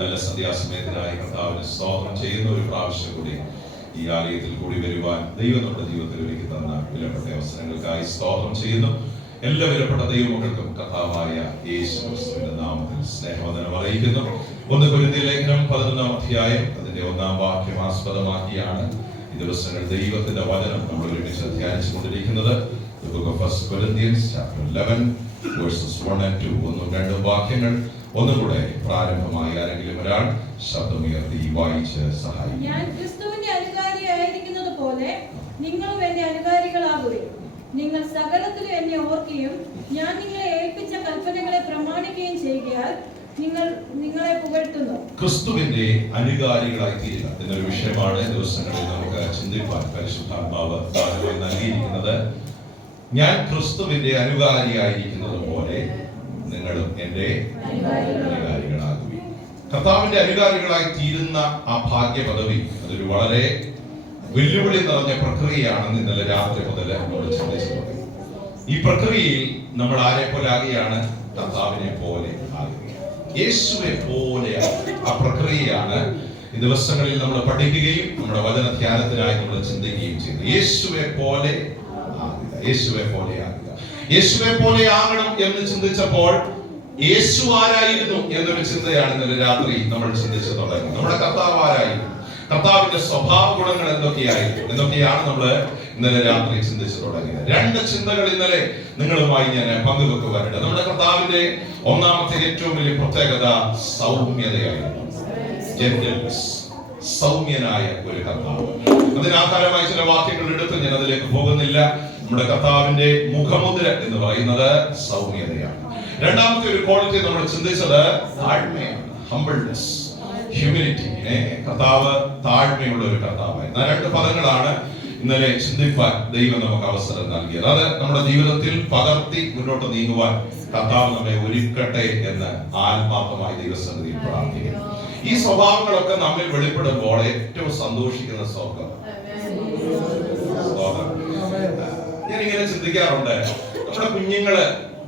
നല്ല സന്ധ്യാസമയത്തിനായി കർത്താവിനെ സ്തോത്രം ചെയ്യുന്ന ഒരു പ്രാവശ്യം കൂടി ഈ ആലയത്തിൽ കൂടി വരുവാൻ ദൈവം നമ്മുടെ ജീവിതത്തിൽ ഒരുക്കി തന്ന വിലപ്പെട്ട അവസരങ്ങൾക്കായി സ്തോത്രം ചെയ്യുന്നു. എല്ലാ വിലപ്പെട്ട ദൈവമക്കൾക്കും കർത്താവായ യേശു ക്രിസ്തുവിന്റെ നാമത്തിൽ സ്നേഹവന്ദനം അറിയിക്കുന്നു. 1 കൊരിന്ത്യർ ലേഖനം 11-ാം അധ്യായം അതിന്റെ 1-ാം വാക്യം ആസ്പദമാക്കിയാണ് ഈ ദിവസങ്ങൾ ദൈവത്തിന്റെ വചനം നമ്മൾ ഒരുമിച്ച് ധ്യാനിച്ചു കൊണ്ടിരിക്കുന്നത്. The book of 1 Corinthians chapter 11 verses 1 and 2. 1-2 വാക്യങ്ങൾ ഒന്നുകൂടെ പ്രാരംഭമായി ആരെങ്കിലും ഒരാൾ ശബ്ദമുയർത്തി വായിച്ച് സഹായിക്കും. ഞാൻ ക്രിസ്തുവിന്റെ അനുകാരിയായിരിക്കുന്നത് പോലെ നിങ്ങളും എന്റെ അനുകാരികളാകുകയും നിങ്ങൾ സകലത്തിലും എന്നെ ഓർക്കുകയും ഞാൻ നിങ്ങളെ ഏൽപ്പിച്ച കൽപ്പനകളെ പ്രമാണിക്കുകയും ചെയ്യുകയാൽ നിങ്ങളെ പുകഴ്ത്തുന്നു. ക്രിസ്തുവിന്റെ അനുകാരികളായി തീരുക എന്നൊരു വിഷയമാണ് ദിവസങ്ങളിൽ നമുക്ക് ചിന്തിപ്പാൻ പരിശുദ്ധാത്മാവ് നൽകിയിരിക്കുന്നത്. ഞാൻ ക്രിസ്തുവിന്റെ അനുകാരിയായിരിക്കുന്നത് പോലെ നിങ്ങളും എന്റെ അനുകാരികളാകുകയും. കർത്താവിന്റെ അനുകാരികളായി തീരുന്ന ആ ഭാഗ്യ പദവി അതൊരു വളരെ വെല്ലുവിളി നിറഞ്ഞ പ്രക്രിയയാണെന്ന് ഇന്നലെ രാത്രി മുതൽ നമ്മൾ ചിന്തിച്ചത്. ഈ പ്രക്രിയയിൽ നമ്മൾ ആരെ പോലെ ആകുകയാണ്? കർത്താവിനെ പോലെ ആകുകയാണ്, യേശുവെ പോലെ. ആ പ്രക്രിയയാണ് ഈ ദിവസങ്ങളിൽ നമ്മൾ പഠിക്കുകയും നമ്മുടെ വചന ധ്യാനത്തിനായി നമ്മൾ ചിന്തിക്കുകയും ചെയ്യുന്നത്. യേശുവെ പോലെ ആകുക, യേശുവെ പോലെ ആകുക. യേശുവെ പോലെ ആകണം എന്ന് ചിന്തിച്ചപ്പോൾ യേശു ആരായിരുന്നു എന്നൊരു ചിന്തയാണ് ഇന്നലെ രാത്രി നമ്മൾ ചിന്തിച്ചു തുടങ്ങി. നമ്മുടെ കർത്താവ് ആരായിരുന്നു, കർത്താവിന്റെ സ്വഭാവ ഗുണങ്ങൾ എന്തൊക്കെയാണ് നമ്മൾ ഇന്നലെ രാത്രി ചിന്തിച്ചു തുടങ്ങിയത്. 2 ചിന്തകൾ ഇന്നലെ നിങ്ങളുമായി ഞാൻ പങ്കുവെക്കുവാനുണ്ട്. നമ്മുടെ കർത്താവിന്റെ ഒന്നാമത്തെ ഏറ്റവും വലിയ പ്രത്യേകത സൗമ്യതയായിരുന്നു. ജെന്റിൽനെസ്, സൗമ്യനായ ഒരു കർത്താവ്. അതിനാധാരമായി ചില വാക്യങ്ങൾ എടുത്ത് ഞാൻ അതിലേക്ക് പോകുന്നില്ല. നമ്മുടെ കർത്താവിന്റെ മുഖമുദ്ര എന്ന് പറയുന്നത് സൗമ്യതയാണ്. രണ്ടാമത്തെ ഒരു ക്വാളിറ്റി നമ്മൾ ചിന്തിച്ചത് താഴ്മയാണ്, ഹംബിൾനെസ്, ഹ്യൂമിലിറ്റി. കർത്താവ് താഴ്മയുള്ള ഒരു കർത്താവായിരുന്നു. 2 പദങ്ങളാണ് ഇന്നലെ ചിന്തിപ്പാൻ ദൈവം നമുക്ക് അവസരം നൽകിയത്. അത് നമ്മുടെ ജീവിതത്തിൽ പകർത്തി മുന്നോട്ട് നീങ്ങുവാൻ കർത്താവ് നമ്മെ ഒരുക്കട്ടെ എന്ന് ആത്മാർത്ഥമായി ദൈവസന്നിധിയിൽ പ്രാർത്ഥിക്കുന്നു. ഈ സ്വഭാവങ്ങളൊക്കെ നമ്മിൽ വെളിപ്പെടുമ്പോൾ ഏറ്റവും സന്തോഷിക്കുന്ന സ്വർഗം. ഞാനിങ്ങനെ ചിന്തിക്കാറുണ്ട്, നമ്മുടെ കുഞ്ഞുങ്ങള്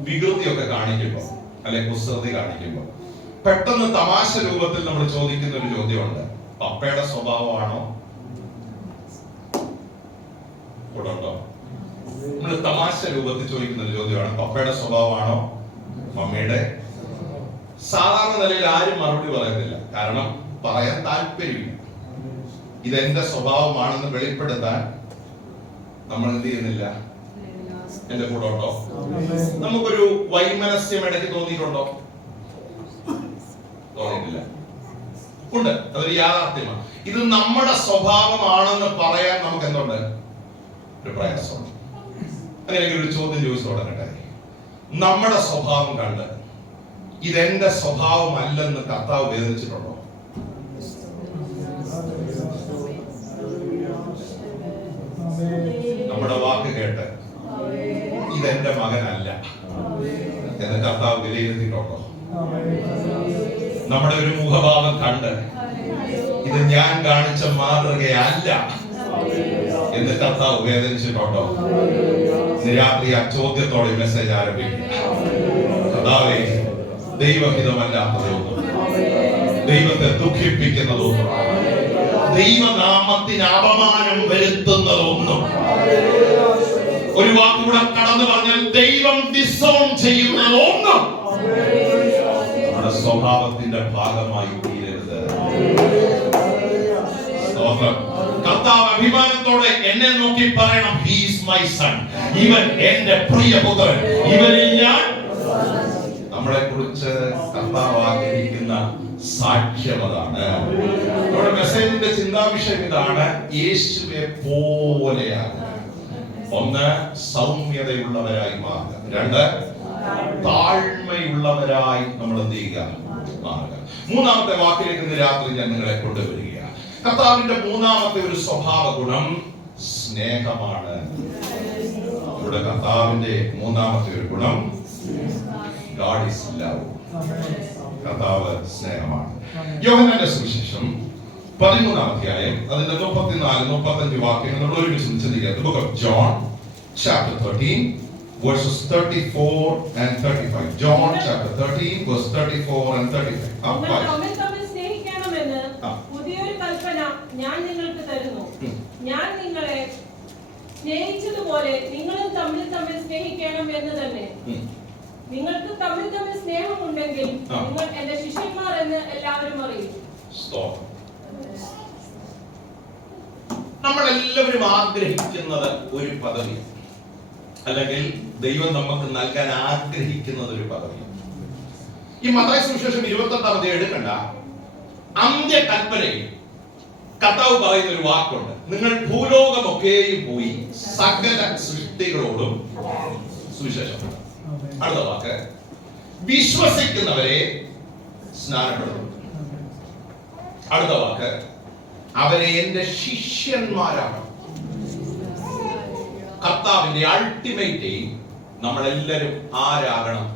വികൃതിയൊക്കെ കാണിക്കുമ്പോ അല്ലെ കുസൃതി കാണിക്കുമ്പോ പെട്ടെന്ന് തമാശ രൂപത്തിൽ നമ്മൾ ചോദിക്കുന്ന ഒരു ചോദ്യമുണ്ട്, പപ്പയുടെ സ്വഭാവമാണോ? ഉണ്ടോ? നമ്മൾ തമാശ രൂപത്തിൽ ചോദിക്കുന്ന ഒരു ചോദ്യമാണ്, പപ്പയുടെ സ്വഭാവമാണോ മമ്മിയുടെ? സാധാരണ നിലയിൽ ആരും മറുപടി പറയുന്നില്ല, കാരണം പറയാൻ താല്പര്യമില്ല. ഇതെന്റെ സ്വഭാവമാണെന്ന് വെളിപ്പെടുത്താൻ നമ്മൾ എന്ത് ചെയ്യുന്നില്ല. എന്റെ കൂടെ ഉണ്ടോ? നമുക്കൊരു വൈമനസ്യം ഇടയ്ക്ക് തോന്നിയിട്ടുണ്ടോ? തോന്നിയിട്ടില്ല. ഉണ്ട്, അതൊരു യാഥാർത്ഥ്യമാണ്. ഇത് നമ്മുടെ സ്വഭാവമാണെന്ന് പറയാൻ നമുക്ക് എന്തുണ്ട്? ഒരു പ്രയാസമുണ്ട്. അങ്ങനെ ഒരു ചോദ്യം ചോദിച്ചു തുടങ്ങട്ടെ. നമ്മുടെ സ്വഭാവം കണ്ട് ഇതെന്റെ സ്വഭാവമല്ലെന്ന് കർത്താവ് വേദനിച്ചിട്ടുണ്ടോ? നമ്മുടെ വാക്ക് കേട്ട് ഇതെന്റെ മകനല്ല എന്ന് കർത്താവ് വിലയിരുത്തിയിട്ടുണ്ടോ? നമ്മുടെ ഒരു മുഖഭാവം കണ്ട് ഇത് ഞാൻ കാണിച്ച മാതൃകയല്ല എന്ന് കർത്താവ് വേദനിച്ചിട്ടുണ്ടോ? രാത്രി ആ ചോദ്യത്തോടെ മെസ്സേജ് ആരംഭിക്കുക. കർത്താവേ, ദൈവഹിതമല്ലാത്തതൊന്നും, ദൈവത്തെ ദുഃഖിപ്പിക്കുന്നതൊന്നും, ദൈവനാമത്തിന് അപമാനം വരുത്തുന്നതൊന്നും, ഒരു വാക്കുകൂടെ കടന്നു പറഞ്ഞാൽ ദൈവം ഡിസോൺ ചെയ്യുന്നതൊന്നും നമ്മുടെ സ്വഭാവത്തിന്റെ ഭാഗമായി തീരരുത്. കർത്താവ് അഭിമാനത്തോടെ എന്നെ നോക്കി പറയണം, he is my son, ഇവൻ എന്റെ പ്രിയപുത്രൻ, ഇവനിൽ ഞാൻ. നമ്മളെ കുറിച്ച് കർത്താവ് ആഗ്രഹിക്കുന്ന സാക്ഷ്യമതാണ്. നമ്മുടെ മെസ്സേജിന്റെ ചിന്താവിഷയം ഇതാണ്, യേശുവെ പോലെയാണ്. 1 സൗമ്യതയുള്ളവരായി മാറുക, 2 താഴ്മയുള്ളവരായി നമ്മൾ എന്ത് ചെയ്യുക, മാറുക. 3ാമത്തെ വാക്കിലേക്ക് ഇന്ന് രാത്രി ഞാൻ നിങ്ങളെ കൊണ്ടുവരിക. കർത്താവിന്റെ 3ാമത്തെ ഒരു സ്വഭാവ ഗുണം സ്നേഹമാണ്. നമ്മുടെ കർത്താവിന്റെ 3ാമത്തെ ഒരു ഗുണം God is love. കർത്താവ് സ്നേഹമാണ്. യോഹന്നാന്റെ സുവിശേഷം 13-ാം അധ്യായം അതിന്റെ 34-35 വാക്യങ്ങൾ നമ്മൾ ഒരുമിച്ച് ചിന്തിക്കുക. The book of John chapter 13 verses 34 and 35. John chapter 13 verse 34 and 35. പുതിയൊരു കൽപ്പന ഞാൻ നിങ്ങൾക്ക് തരുന്നു. ഞാൻ നിങ്ങളെ സ്നേഹിച്ചതുപോലെ നിങ്ങളും തമ്മിൽ തമ്മിൽ സ്നേഹിക്കണം എന്ന് തന്നെ. നിങ്ങൾക്ക് തമ്മിൽ തമ്മിൽ സ്നേഹമുണ്ടെങ്കിൽ നിങ്ങൾ എന്റെ ശിഷ്യന്മാർ എന്ന് എല്ലാവരും അറിയും. നമ്മളെല്ലാവരും ആഗ്രഹിക്കുന്നത് ഒരു പദവി, അല്ലെങ്കിൽ ദൈവം നമുക്ക് നൽകാൻ ആഗ്രഹിക്കുന്നത് ഒരു പദവി. ഈ മത്തായി സുവിശേഷം 28-ാം അധ്യായം എടുക്കണ്ട, അന്ത്യ കൽപ്പനയിൽ കർത്താവ് പറയുന്ന ഒരു വാക്കുണ്ട്: നിങ്ങൾ ഭൂലോകമൊക്കെയും പോയി സകല സൃഷ്ടികളോടും സുവിശേഷം. അടുത്ത വാക്ക്: വിശ്വസിക്കുന്നവരെ സ്നാനപ്പെടുത്തും. അടുത്ത വാക്ക്: അവരെ എന്റെ ശിഷ്യന്മാരാണ്. കർത്താവിന്റെ അൾട്ടിമേറ്റ് എയിം നമ്മളെല്ലാവരും ആരാകണം?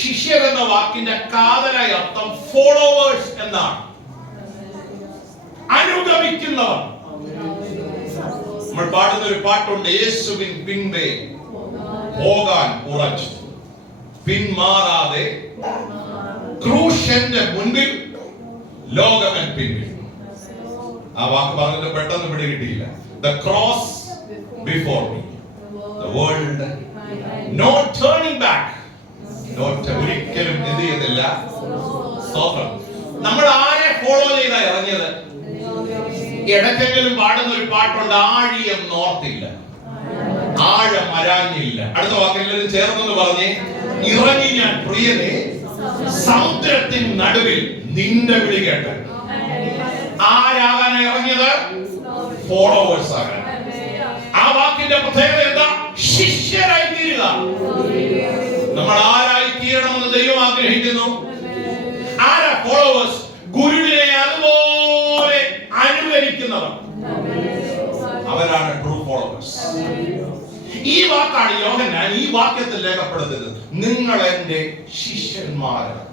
ശിഷ്യർ എന്ന വാക്കിന്റെ കാതലായ അർത്ഥം ഫോളോവേഴ്സ് എന്നാണ്, അനുഗമിക്കുന്നവർ. നമ്മൾ പാടുന്ന ഒരു പാട്ടുണ്ട്: യേശുവിൻ പിൻപേ പോകാൻ ഉറച്ചു, പിന്മാറാതെ ക്രൂശന്റെ മുൻപിൽ ലോകമൻ പിൻപിൽ. ആ വാക്ക് പറഞ്ഞിട്ട് പെട്ടെന്ന് പിടി കിട്ടിയില്ല. The cross before me, the world, no turning back. ഒരിക്കലും എന്ത് ചെയ്തില്ല. നമ്മൾ ആരെ ഫോളോ ചെയ്താ ഇറങ്ങിയത്? ഇടയ്ക്കെങ്കിലും പാടുന്ന ഒരു പാട്ടുണ്ട്: ആഴിയം നോർത്തില്ല, ആഴം അരാഞ്ഞില്ല. അടുത്ത വാക്കെല്ലാവരും ചേർന്നെന്ന് പറഞ്ഞേ: ഇറങ്ങി ഞാൻ പ്രിയനെ സമുദ്രത്തിൻ നടുവിൽ നിന്റെ വിളി കേട്ട്. ആരാകാൻ ഇറങ്ങിയത്? ഫോളോവേഴ്സ് ആകാൻ. ആ വാക്കിന്റെ പ്രത്യേകത എന്താ? ശിഷ്യരായി തീരുക. നമ്മൾ ആരായി തീരണമെന്ന് ദൈവം ആഗ്രഹിക്കുന്നു. ആരാ ഫോളോവേഴ്സ്? ഗുരുവിനെ അതുപോലെ അനുകരിക്കുന്നവർ, അവരാണ് ട്രൂ ഫോളോവേഴ്സ്. ഈ വാക്കാണ് യോഹന്നാൻ ഈ വാക്യത്തിൽ രേഖപ്പെടുത്തുന്നത്: നിങ്ങൾ എന്റെ ശിഷ്യന്മാരാണ്.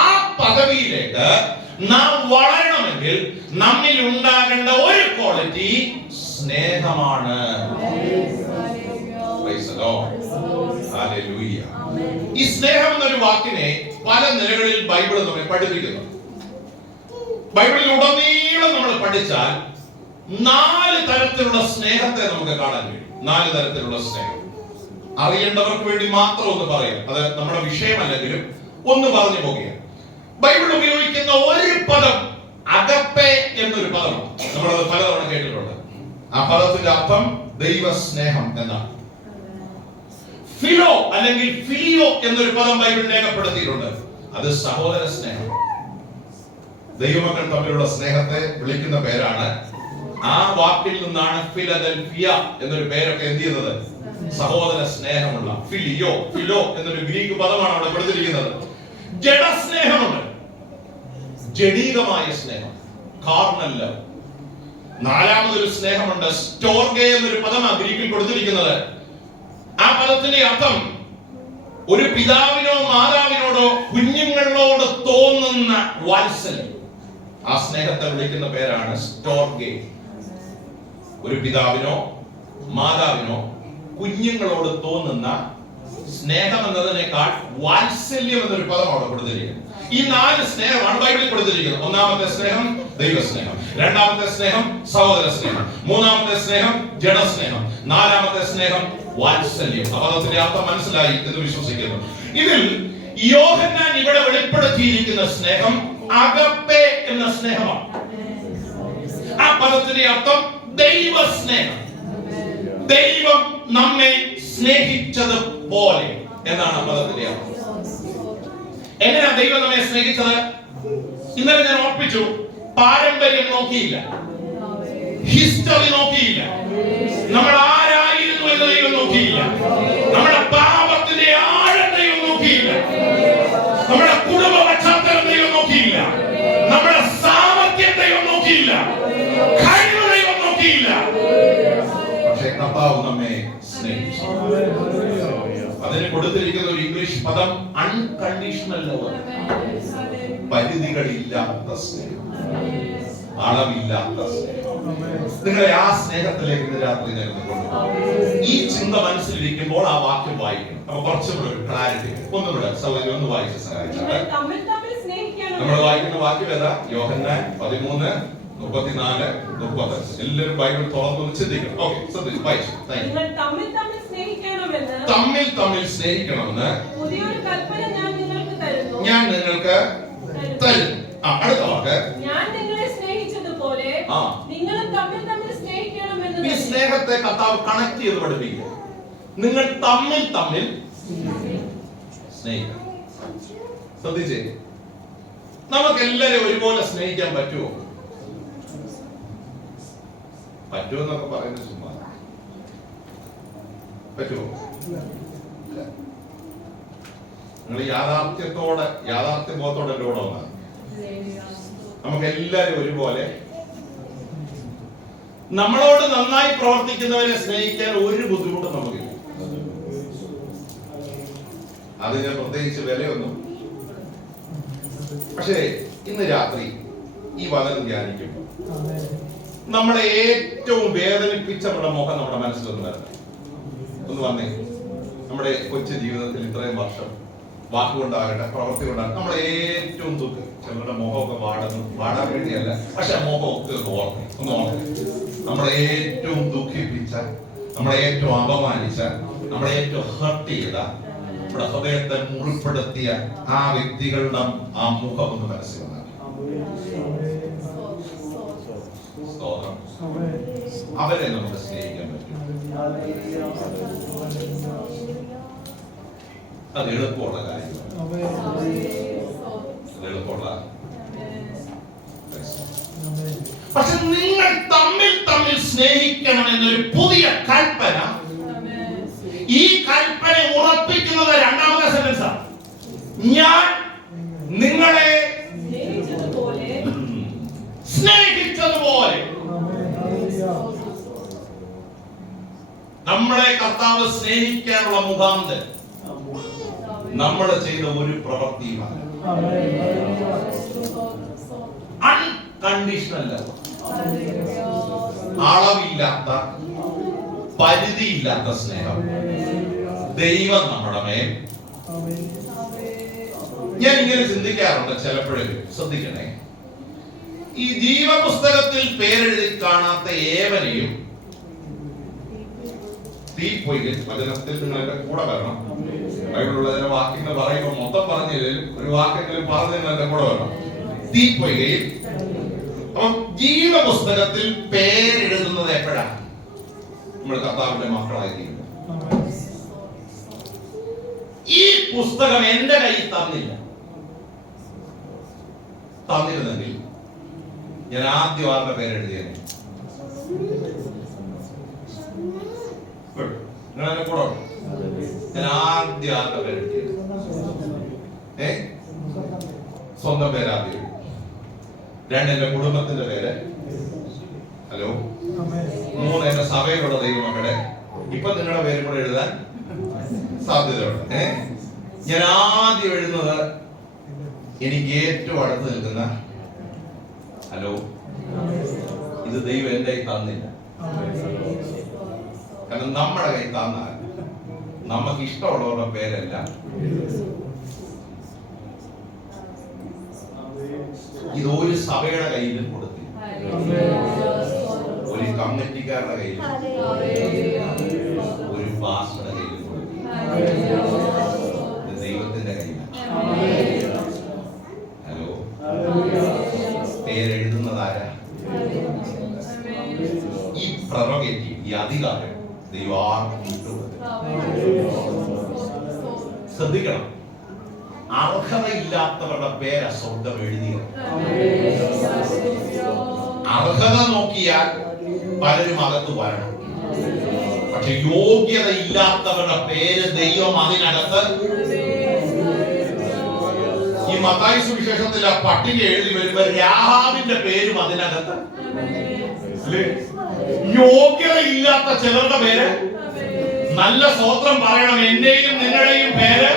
ആ പദവിയിലേക്ക് നാം വളരണമെങ്കിൽ നമ്മിൽ ഉണ്ടാകേണ്ട ഒരു ക്വാളിറ്റി സ്നേഹമാണ്. ഈ സ്നേഹം എന്നൊരു വാക്കിനെ പല നിലകളിൽ ബൈബിൾ നമ്മെ പഠിപ്പിക്കുന്നു. ബൈബിളിൽ ഉടനീളം നമ്മൾ പഠിച്ചാൽ 4 തരത്തിലുള്ള സ്നേഹത്തെ നമുക്ക് കാണാൻ കഴിയും. 4 തരത്തിലുള്ള സ്നേഹം അറിയേണ്ടവർക്ക് വേണ്ടി മാത്രം ഒന്ന് പറയാം, അത് നമ്മുടെ വിഷയമല്ലെങ്കിലും ഒന്ന് പറഞ്ഞു പോകുക. ബൈബിൾ ഉപയോഗിക്കുന്ന ഒരു പദം അഗപ്പെ എന്നൊരു പദമാണ്. നമ്മളത് പലതവണ കേട്ടിട്ടുണ്ട്. ആ പദത്തിന്റെ അർത്ഥം ദൈവസ്നേഹം എന്നാണ്. ഫിലോ അല്ലെങ്കിൽ ഫിലിയോ എന്നൊരു പദം ബൈബിൾ രേഖപ്പെടുത്തിയിട്ടുണ്ട്. അത് സഹോദര സ്നേഹം. ദൈവമക്കൾ തമ്മിലുള്ള സ്നേഹത്തെ വിളിക്കുന്ന പേരാണ്. ആ വാക്കിൽ നിന്നാണ് ഫിലദൽഫിയ എന്നൊരു പേരൊക്കെ എന്ത് ചെയ്യുന്നത്? സഹോദര സ്നേഹമുള്ള. ഫിലിയോ, ഫിലോ എന്നൊരു ഗ്രീക്ക് പദമാണ് അവിടെ കൊടുത്തിരിക്കുന്നത്. ജഡസ്നേഹമുണ്ട്, ജഡീകമായ സ്നേഹം, കാർണൽ ലവ്. 4മതൊരു സ്നേഹമുണ്ട്, സ്റ്റോർഗെ എന്നൊരു പദമാണ് ഗ്രീക്കിൽ കൊടുത്തിരിക്കുന്നത്. ആ പദത്തിന്റെ അർത്ഥം ഒരു പിതാവിനോ മാതാവിനോടോ കുഞ്ഞുങ്ങളോട് തോന്നുന്ന വാത്സല്യം. ആ സ്നേഹത്തെ വിളിക്കുന്ന പേരാണ് സ്റ്റോർഗെ. ഒരു പിതാവിനോ മാതാവിനോ കുഞ്ഞുങ്ങളോട് തോന്നുന്ന സ്നേഹം എന്നതിനേക്കാൾ വാത്സല്യം എന്നൊരു പദം അവിടെ കൊടുത്തിരിക്കുന്നത്. ഈ 4 സ്നേഹമാണ് ബൈബിളിൽ കൊടുത്തിരിക്കുന്നത്. ഒന്നാമത്തെ സ്നേഹം ദൈവസ്നേഹം, രണ്ടാമത്തെ സ്നേഹം സഹോദര സ്നേഹം, മൂന്നാമത്തെ സ്നേഹം ജഡസ്നേഹം, 4മത്തെ സ്നേഹം വാത്സല്യം. പദത്തിന്റെ അർത്ഥം മനസ്സിലായി എന്ന് വിശ്വസിക്കുന്നു. ഇതിൽ യോഹന്നാൻ ഇവിടെ വെളിപ്പെടുത്തിയിരിക്കുന്ന സ്നേഹം അഗപ്പെ എന്ന സ്നേഹമാണ്. ആ പദത്തിന്റെ അർത്ഥം ദൈവസ്നേഹം. ദൈവം നമ്മെ സ്നേഹിച്ചതുപോലെ എന്നാണ് ആ പദത്തിന്റെ അർത്ഥം. എങ്ങനെയാ ദൈവം നമ്മെ സ്നേഹിച്ചത്? ഇന്നലെ ഞാൻ ഓർപ്പിച്ചു, പാരമ്പര്യം നോക്കിയില്ല, ഹിസ്റ്ററി നോക്കിയില്ല, നമ്മൾ ആരായിരുന്നു എന്ന് ദൈവം നോക്കിയില്ല, നമ്മുടെ പാപത്തിന്റെ ആഴം ദൈവം നോക്കിയില്ല, നമ്മുടെ കുടുംബ പശ്ചാത്തലം ദൈവം നോക്കിയില്ല, നമ്മുടെ സാമർത്ഥ്യം ദൈവം നോക്കിയില്ല, കഴിവ് ദൈവം നോക്കിയില്ല. പക്ഷേ കർത്താവ് നമ്മെ സ്നേഹിച്ചു. അതിന് കൊടുത്തിരിക്കുന്ന ഒരു ഇംഗ്ലീഷ് പദം അൺകണ്ടീഷണൽ ലവ്. പരിധികളില്ലാത്ത സ്നേഹം, അളവില്ലാത്ത സ്നേഹം. നിങ്ങളെ ആ സ്നേഹത്തിലേക്ക് ഇന്ന് രാത്രി കൊണ്ടുപോകും. ഈ ചിന്ത മനസ്സിലിരിക്കുമ്പോൾ ആ വാക്യം വായിക്കണം. അപ്പൊ കുറച്ചുകൂടെ ഒരു ക്ലാരിറ്റി. ഒന്നുകൂടെ സൗകര്യം ഒന്ന് വായിച്ച് സഹായിച്ചാൽ. തമ്മിൽ തമ്മിൽ സ്നേഹിക്കണം നമ്മൾ വായിക്കുന്ന വാക്യം ഏതാ? യോഹന്നാൻ 13:34-35. എല്ലാവരും ബൈബിൾ തുറന്നു ചിന്തിക്കണം. ഓക്കെ, ശ്രദ്ധിച്ചു വായിച്ചു. നിങ്ങൾ തമ്മിൽ തമ്മിൽ സ്നേഹിക്കണമെന്ന് തമ്മിൽ സ്നേഹിക്കണമെന്ന് പുതിയൊരു കൽപ്പന ഞാൻ നിങ്ങൾക്ക് തരുന്നു. തരും. അടുത്ത വാക്ക്, ഞാൻ നിങ്ങളെ സ്നേഹിച്ചതുപോലെ നിങ്ങളും തമ്മിൽ തമ്മിൽ സ്നേഹിക്കണമെന്ന്. ഈ സ്നേഹത്തെ കർത്താവ് കണക്ട് ചെയ്ത് പഠിപ്പിക്കുക. നിങ്ങൾ തമ്മിൽ സ്നേഹിക്കണം. ശ്രദ്ധിച്ചേ, നമുക്ക് എല്ലാവരും ഒരുപോലെ സ്നേഹിക്കാൻ പറ്റുമോ? പറ്റുമെന്നൊക്കെ പറയുന്നത് ചുമ്മാ. പറ്റുമോ? നിങ്ങൾ യാഥാർത്ഥ്യബോധത്തോടെ കൂടെ വന്നാൽ നമുക്ക് എല്ലാവരും ഒരുപോലെ, നമ്മളോട് നന്നായി പ്രവർത്തിക്കുന്നവരെ സ്നേഹിക്കാൻ ഒരു ബുദ്ധിമുട്ടും നമുക്കില്ല. അതിന് പ്രത്യേകിച്ച് വിലയൊന്നും. പക്ഷേ ഇന്ന് രാത്രി ഈ വചനം ധ്യാനിക്കുമ്പോൾ നമ്മളെ ഏറ്റവും വേദനിപ്പിച്ചവരുടെ മുഖം നമ്മുടെ മനസ്സിലൊന്ന് വരണം. ഒന്ന് വന്നേ. നമ്മുടെ കൊച്ചു ജീവിതത്തിൽ ഇത്രയും വർഷം വാക്കുകൊണ്ടാകട്ടെ, പ്രവൃത്തി കൊണ്ടാകട്ടെ, നമ്മളെ ഏറ്റവും ദുഃഖം, ചിലരുടെ മുഖമൊക്കെ വാടാൻ വേണ്ടിയല്ല, പക്ഷെ ആ മുഖമൊക്കെ ഒന്ന് ഓർമ്മ. നമ്മളെ ഏറ്റവും ദുഃഖിപ്പിച്ച, നമ്മളെ ഏറ്റവും അപമാനിച്ച, നമ്മളെ ഏറ്റവും ഹർട്ട് ചെയ്ത, നമ്മുടെ ഹൃദയത്തെ മുറിപ്പെടുത്തിയ ആ വ്യക്തികളുടെ ആ മുഖം ഒന്ന് മനസ്സിൽ വന്നാൽ അവരെ നമുക്ക് സ്നേഹിക്കാൻ പറ്റും. അത് എളുപ്പമുള്ള കാര്യമാണ്. പക്ഷെ നിങ്ങൾ തമ്മിൽ സ്നേഹിക്കണം എന്നൊരു പുതിയ കൽപ്പന. ഈ കൽപ്പന ഉറപ്പിക്കുന്നത് രണ്ടാമത്തെ സെന്റൻസാണ്. ഞാൻ നിങ്ങളെ സ്നേഹിച്ചതുപോലെ. നമ്മളെ കർത്താവ് സ്നേഹിക്കാനുള്ള മുഖാന്തരം നമ്മൾ ചെയ്ത ഒരു പ്രവൃത്തിയുമാണ്. അൺകണ്ടീഷണൽ, അളവില്ലാത്ത, പരിധിയില്ലാത്ത സ്നേഹം ദൈവം നമ്മുടെ മേൽ. ഞാൻ ഇങ്ങനെ ചിന്തിക്കാറുണ്ട് ചിലപ്പോഴെങ്കിലും. ശ്രദ്ധിക്കണേ, ഈ ജീവപുസ്തകത്തിൽ പേരെഴുതി കാണാത്ത ഏവനെയും തീപ്പൊയ്കയിൽ, വചനത്തിൽ നിങ്ങൾ എന്റെ കൂടെ വരണം. ബൈബിളിലുള്ള ചില വാക്യങ്ങൾ പറയുമ്പോൾ മൊത്തം പറഞ്ഞില്ലെങ്കിലും ഒരു വാക്കെങ്കിലും പറഞ്ഞ് നിങ്ങൾ എന്റെ കൂടെ വരണം. തീപ്പൊയ്കയിൽ. അപ്പം ജീവപുസ്തകത്തിൽ പേരെഴുതുന്നത് എപ്പോഴാണ്? നമ്മൾ കർത്താവിന്റെ മക്കളായിരിക്കും. ഈ പുസ്തകം എന്റെ കയ്യിൽ തന്നിരുന്നെങ്കിൽ ഞാൻ ആദ്യം ആരുടെ പേരെഴുതിയത്? നിങ്ങൾ എന്നെ കൂടെ ഞാൻ ആദ്യം ആരുടെ പേരെഴുതിയത്? സ്വന്തം പേരാദ്യം. രണ്ട്, എന്റെ കുടുംബത്തിന്റെ പേര്. ഹലോ. മൂന്ന്, എന്റെ സഭയിലുള്ള ദൈവമക്കളുടെ. ഇപ്പൊ നിങ്ങളുടെ പേര് കൂടെ എഴുതാൻ സാധ്യതയുണ്ട്. ഞാൻ ആദ്യം എഴുതുന്നത് എനിക്ക് ഏറ്റവും അടുത്ത് നിൽക്കുന്ന. ഹലോ. ഇത് ദൈവം എന്റെ കൈ തന്നില്ല. കാരണം നമ്മുടെ കൈ തന്നാൽ നമുക്ക് ഇഷ്ടമുള്ളവരുടെ പേരല്ല. ഇത് ഒരു സഭയുടെ കയ്യിലും കൊടുത്തില്ല, ഒരു കമ്മിറ്റിക്കാരുടെ കയ്യിലും, ഒരു പാസ്റ്ററുടെ കയ്യിലും കൊടുത്തില്ല. ഇത് ദൈവത്തിന്റെ കയ്യിലാണ്. ഹലോ. പേരെഴുതുന്നതാരാ? ഈ പ്രൊറഗേറ്റീവ്, ഈ അധികാരം ദൈവം ആർക്കും വിട്ടുകൊടുത്തില്ല. ശ്രദ്ധിക്കണം, അർഹതയില്ലാത്തവരുടെ പേര് സ്വന്തം എഴുതിയത്. അർഹത നോക്കിയാൽ പലരും അകത്ത് വരണം. പക്ഷെ യോഗ്യത ഇല്ലാത്തവരുടെ പേര് ദൈവം അതിനകത്ത്. ഈ മത്തായി സുവിശേഷത്തിലെ പട്ടിക എഴുതി വരുമ്പോ രാഹാബിന്റെ പേരും അതിനകത്ത്. യോഗ്യത ഇല്ലാത്ത ചിലരുടെ പേര്. നല്ല സ്തോത്രം പറയണം. എന്റെയും നിങ്ങളുടെയും പേര്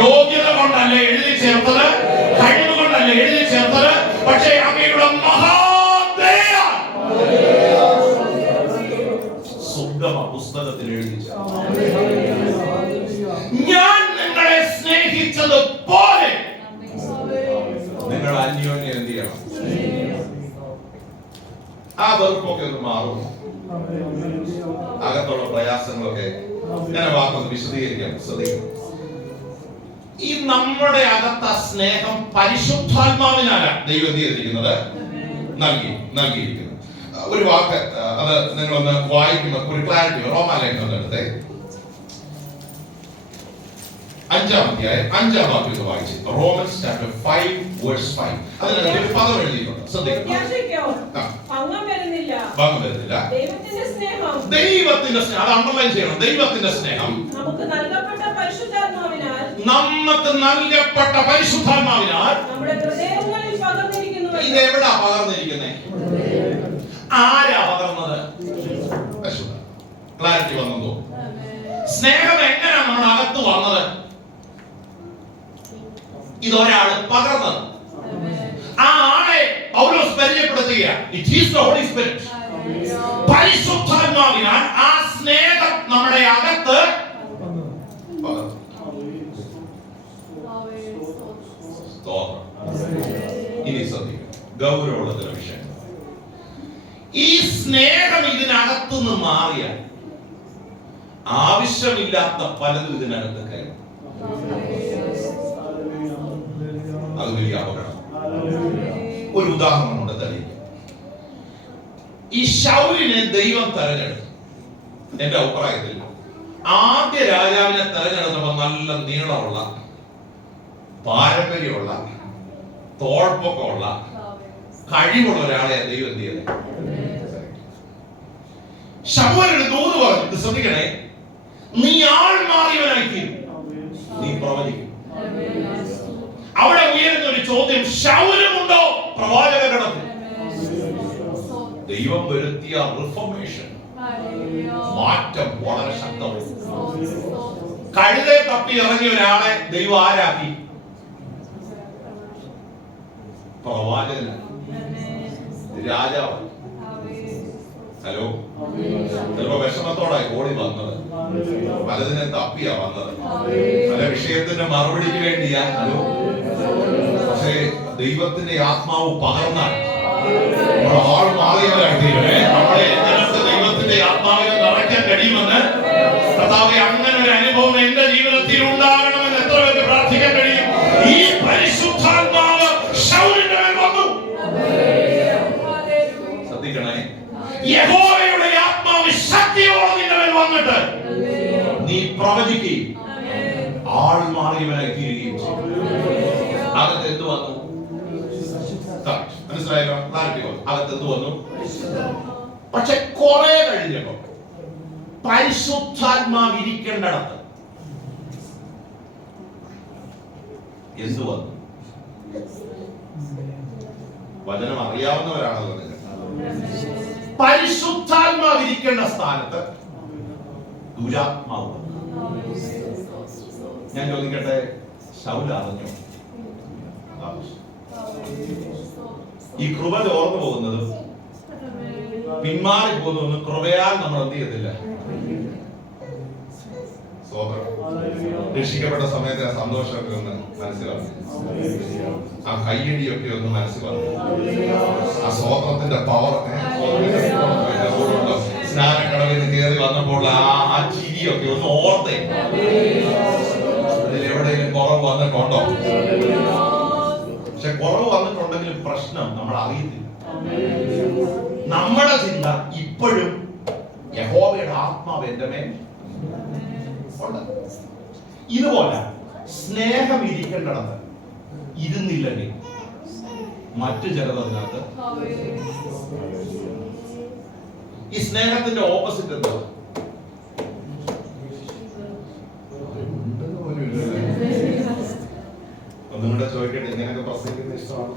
യോഗ്യത കൊണ്ടല്ല എഴുതി ചേർത്തത്, കഴിവ് കൊണ്ടല്ല എഴുതി ചേർത്തത്, പക്ഷേ അങ്ങയുടെ മഹാദയ സുഗമ പുസ്തകത്തിൽ എഴുതി ചേർത്തത്. ഞാൻ നിങ്ങളെ സ്നേഹിച്ചതുപോലെ ആ വെറുപ്പൊക്കെ ഒന്ന് മാറും. അകത്തുള്ള പ്രയാസങ്ങളൊക്കെ ഞാൻ വാക്കൊന്ന് വിശദീകരിക്കാൻ ശ്രദ്ധിക്കണം. ഈ നമ്മുടെ അകത്ത സ്നേഹം പരിശുദ്ധാത്മാവിനാലാണ് ദൈവം ചെയ്തിരിക്കുന്നത്, നൽകിയിരിക്കുന്നത്. ഒരു വാക്ക് അത് നിങ്ങളൊന്ന് വായിക്കുമ്പോൾ ഒരു ക്ലാരിറ്റി. റോമാലേഖനം എടുത്തേ, 5-ാം അധ്യായം 5-ാം വാക്യം വായിച്ചു. Romance chapter 5:5. അതിനകത്ത് ഒരു പദം എഴുതിയിട്ടുണ്ട്, ശ്രദ്ധിക്കണം. ഭംഗം വരുന്നില്ല. ദൈവത്തിന്റെ സ്നേഹം, അത് അണ്ടർലൈൻ ചെയ്യണം. ദൈവത്തിന്റെ സ്നേഹം നമുക്ക് നൽകപ്പെട്ട പരിശുദ്ധാത്മാവിനാൽ നമ്മുടെ ഹൃദയങ്ങളിൽ പകർന്നിരിക്കുന്നു. ഇതെവിടാ പകർന്നിരിക്കുന്നത്? ആരാ പകർന്നത്? പരിശുദ്ധ. ക്ലാരിറ്റി വന്നു. സ്നേഹം എങ്ങനെയാണ് നമ്മുടെ അകത്ത് വന്നത്? ഇതൊരാള് പകർന്നത്. ആ ആളെ പൗലോസ് പരിചയപ്പെടുത്തുക. It is the Holy Spirit. പരിശുദ്ധാത്മാവിനാൽ ആ സ്നേഹം നമ്മുടെ അകത്ത് ഇനി ശ്രദ്ധിക്കുക, ഗൗരവമുള്ള ചില വിഷയം. ഈ സ്നേഹം ഇതിനകത്തുനിന്ന് മാറിയാൽ ആവശ്യമില്ലാത്ത പലതും ഇതിനകത്ത് കയറും. അത് വലിയ അപകടം. ഒരു ഉദാഹരണം കൊണ്ട് തെളിയിക്കാം. ഈ ശൗലിനെ ദൈവം തെരഞ്ഞെടുത്തു. എന്റെ അഭിപ്രായത്തിൽ ആദ്യ രാജാവിനെ തെരഞ്ഞെടുത്തപ്പോൾ നല്ല നീളമുള്ള, പാരമ്പര്യമുള്ള, തോൾപ്പൊക്കമുള്ള, കഴിവുള്ള ഒരാളെ ദൈവം എന്ത് ചെയ്തത്? ശമൂവേലിന് ദൂത് പറഞ്ഞു, ശ്രദ്ധിക്കണേ, നീ ആൾ മാറിയവനായിരിക്കും, നീ പ്രവചിക്കും. അവിടെ ഉയരുന്ന ഒരു ചോദ്യം, ശൗലുമുണ്ടോ പ്രവാചക ഗണത്തിൽ? ദൈവം വരുത്തിയ റിഫോർമേഷൻ, മാറ്റം വളരെ ശക്തമാണ്. കഴുതെ തപ്പി ഇറങ്ങിയ ഒരാളെ ദൈവം ആരാക്കി? പ്രവാചകനായി, രാജാവ്. ഹലോ, ചിലപ്പോ വിഷമത്തോടായി ഓടി വന്നത്, പലതിനെ തപ്പിയാ വന്നത്, പല വിഷയത്തിന്റെ മറുപടിക്ക് വേണ്ടിയാ. ഹലോ, പക്ഷേ ദൈവത്തിന്റെ ആത്മാവ് പകർന്നാൽ ആൾ മാറിയവരായിട്ട് നമ്മളെ എങ്ങനത്തെ ദൈവത്തിന്റെ ആത്മാവിനെ നിറയ്ക്കാൻ കഴിയുമെന്ന് കർത്താവേ, അങ്ങനെ ഒരു അനുഭവം എന്റെ ജീവിതത്തിൽ ഉണ്ടാകണമെന്ന് എത്ര പേർക്ക് പ്രാർത്ഥിക്കാൻ കഴിയും? ഈ പരിശുദ്ധാത്മാവ് ശൗലിന്റെ മേൽ വന്നു. ശ്രദ്ധിക്കണേ, യഹോവയുടെ ആത്മാവ് ശക്തിയോടെ നിന്റെ മേൽ വന്നിട്ട് നീ പ്രവചിക്കുകയും ആൾ മാറിയവനായി തീരുകയും ചെയ്യും. അകത്ത് എന്ത് വന്നു? മനസ്സിലായല്ലോ? അകത്ത് എന്ത് വന്നു? പക്ഷെ കുറെ കഴിഞ്ഞപ്പോ പരിശുദ്ധാത്മാവ് ഇരിക്കേണ്ടടത്ത് എന്ത് വന്നു? വചനം അറിയാവുന്നവരാണല്ലോ നിങ്ങൾ. പരിശുദ്ധാത്മാവ് ഇരിക്കേണ്ട സ്ഥാനത്ത് ദുരാത്മാവ്. ഞാൻ ചോദിക്കട്ടെ, ശൗൽ അറിഞ്ഞു? ഈ കൃപ ചോർന്നു പോകുന്നതും പിന്മാറി പോകുന്നതൊന്നും കൃപയാൽ നമ്മൾ എന്ത് ചെയ്യത്തില്ല. രക്ഷിക്കപ്പെട്ട സമയത്ത് ആ സന്തോഷമൊക്കെ ഒന്ന് മനസ്സിൽ വന്നു, ആ കയ്യടിയൊക്കെ ഒന്ന് മനസ്സിൽ വന്നു, ആ സ്വോത്രത്തിന്റെ പവർ, സ്നാനക്കടവിൽ നിന്ന് കയറി വന്നപ്പോൾ ആ ചിരിയൊക്കെ ഒന്ന് ഓർത്തേ. അതിലെവിടെയെങ്കിലും കുറവ് വന്നിട്ടുണ്ടോ? പക്ഷെ കുറവ് വന്നിട്ടുണ്ടെങ്കിലും പ്രശ്നം നമ്മൾ അറിയത്തില്ല. നമ്മുടെ ചിന്ത ഇപ്പോഴും യഹോവയുടെ ആത്മാവ് എന്റെ മേൽ ഉണ്ട്. ഇതുപോലെ സ്നേഹം ഇരിക്കേണ്ടത് ഇരുന്നില്ലെങ്കിൽ മറ്റു ചിലതിനകത്ത് ഈ സ്നേഹത്തിന്റെ ഓപ്പോസിറ്റ് എന്താ? ഒന്നുകൂടെ ചോദിക്കട്ടെ, ഇങ്ങനെയൊക്കെ പ്രസംഗിക്കുന്ന ഇഷ്ടമാണ്?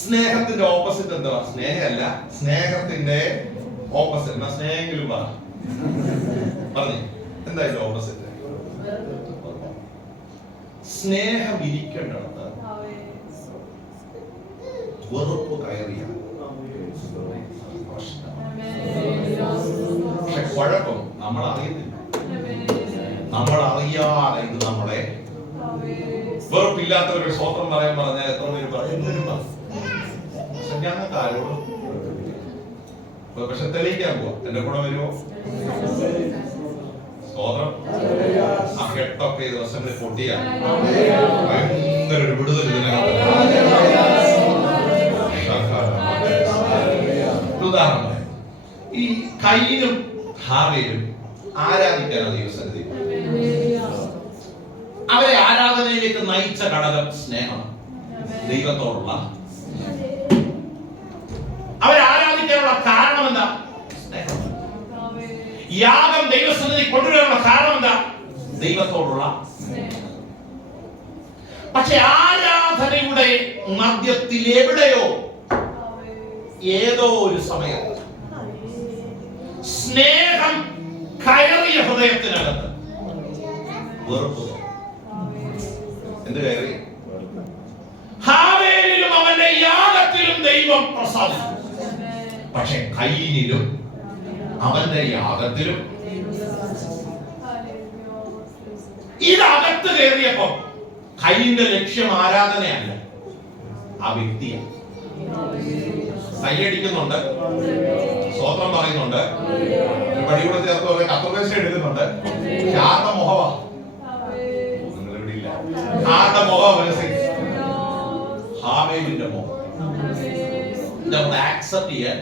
സ്നേഹത്തിന്റെ ഓപ്പോസിറ്റ് എന്താ? സ്നേഹമല്ല, സ്നേഹത്തിന്റെ ഓപ്പോസിറ്റ്. എന്നാ സ്നേഹമെങ്കിലും പറഞ്ഞേ, എന്താ ഇതിന്റെ ഓപ്പോസിറ്റ്? സ്നേഹം ഇരിക്കേണ്ടത് വെറുപ്പ് കയറിയ പക്ഷെ കുഴപ്പം നമ്മൾ അറിയുന്നില്ല. നമ്മൾ അറിയാതെ ഇത് നമ്മളെ വെറുപ്പില്ലാത്തവരുടെ സ്വന്തം പറയാൻ പറഞ്ഞാൽ എത്ര പേര് പറയും? ഞങ്ങൾക്ക് ആരോടും. പക്ഷെ തെളിയിക്കാൻ പോവാ. എന്റെ കൂടെ വരുമോ? സ്തോത്രം. ആ കെട്ടൊക്കെ ഈ ദിവസങ്ങളിൽ പൊട്ടിയ ഭയങ്കര ഒരു വിടുതൽ ഇതിനകത്ത്. ഉദാഹരണം, ഈ കയ്യിലും ഹാവേലും ആരാധിക്കാനാണ് ദൈവസന്നിധി. അവരെ ആരാധനയിലേക്ക് നയിച്ച ഘടകം സ്നേഹം, ദൈവത്തോടുള്ള. അവരെ ആരാധിക്കാനുള്ള കാരണം എന്താ? സ്നേഹം. യാഗം ദൈവസന്നിധി കൊണ്ടുവരാനുള്ള കാരണം എന്താ? ദൈവത്തോടുള്ള. പക്ഷെ ആരാധനയുടെ മധ്യത്തിൽ എവിടെയോ ഏതോ ഒരു സമയത്ത് സ്നേഹം കയറിയ ഹൃദയത്തിനകത്ത് വെറുപ്പ്. എന്ത് കയറി? ഹാവേലിലും അവന്റെ യാഗത്തിലും ദൈവം പ്രസാദിച്ചു, പക്ഷെ കയ്യിലും അവന്റെ യാഗത്തിലും ഇതകത്ത് കയറിയപ്പോ കയ്യിന്റെ ലക്ഷ്യം ആരാധനയല്ല, ആ വ്യക്തിയാണ്. കൈയടിക്കുന്നുണ്ട്, സ്വതന്ത്രം പറയുന്നുണ്ട്, പടികൂടെ ചേർത്ത് കത്തോലിക്ക എടുക്കുന്നുണ്ട്. ആരുടെ മുഖവാ? നിങ്ങളിവിടെ ഇല്ല. ആരുടെ മുഖം മനസ്സിൽ? ഹാവേലിന്റെ മുഖം. ആക്സെപ്റ്റ് ചെയ്യാൻ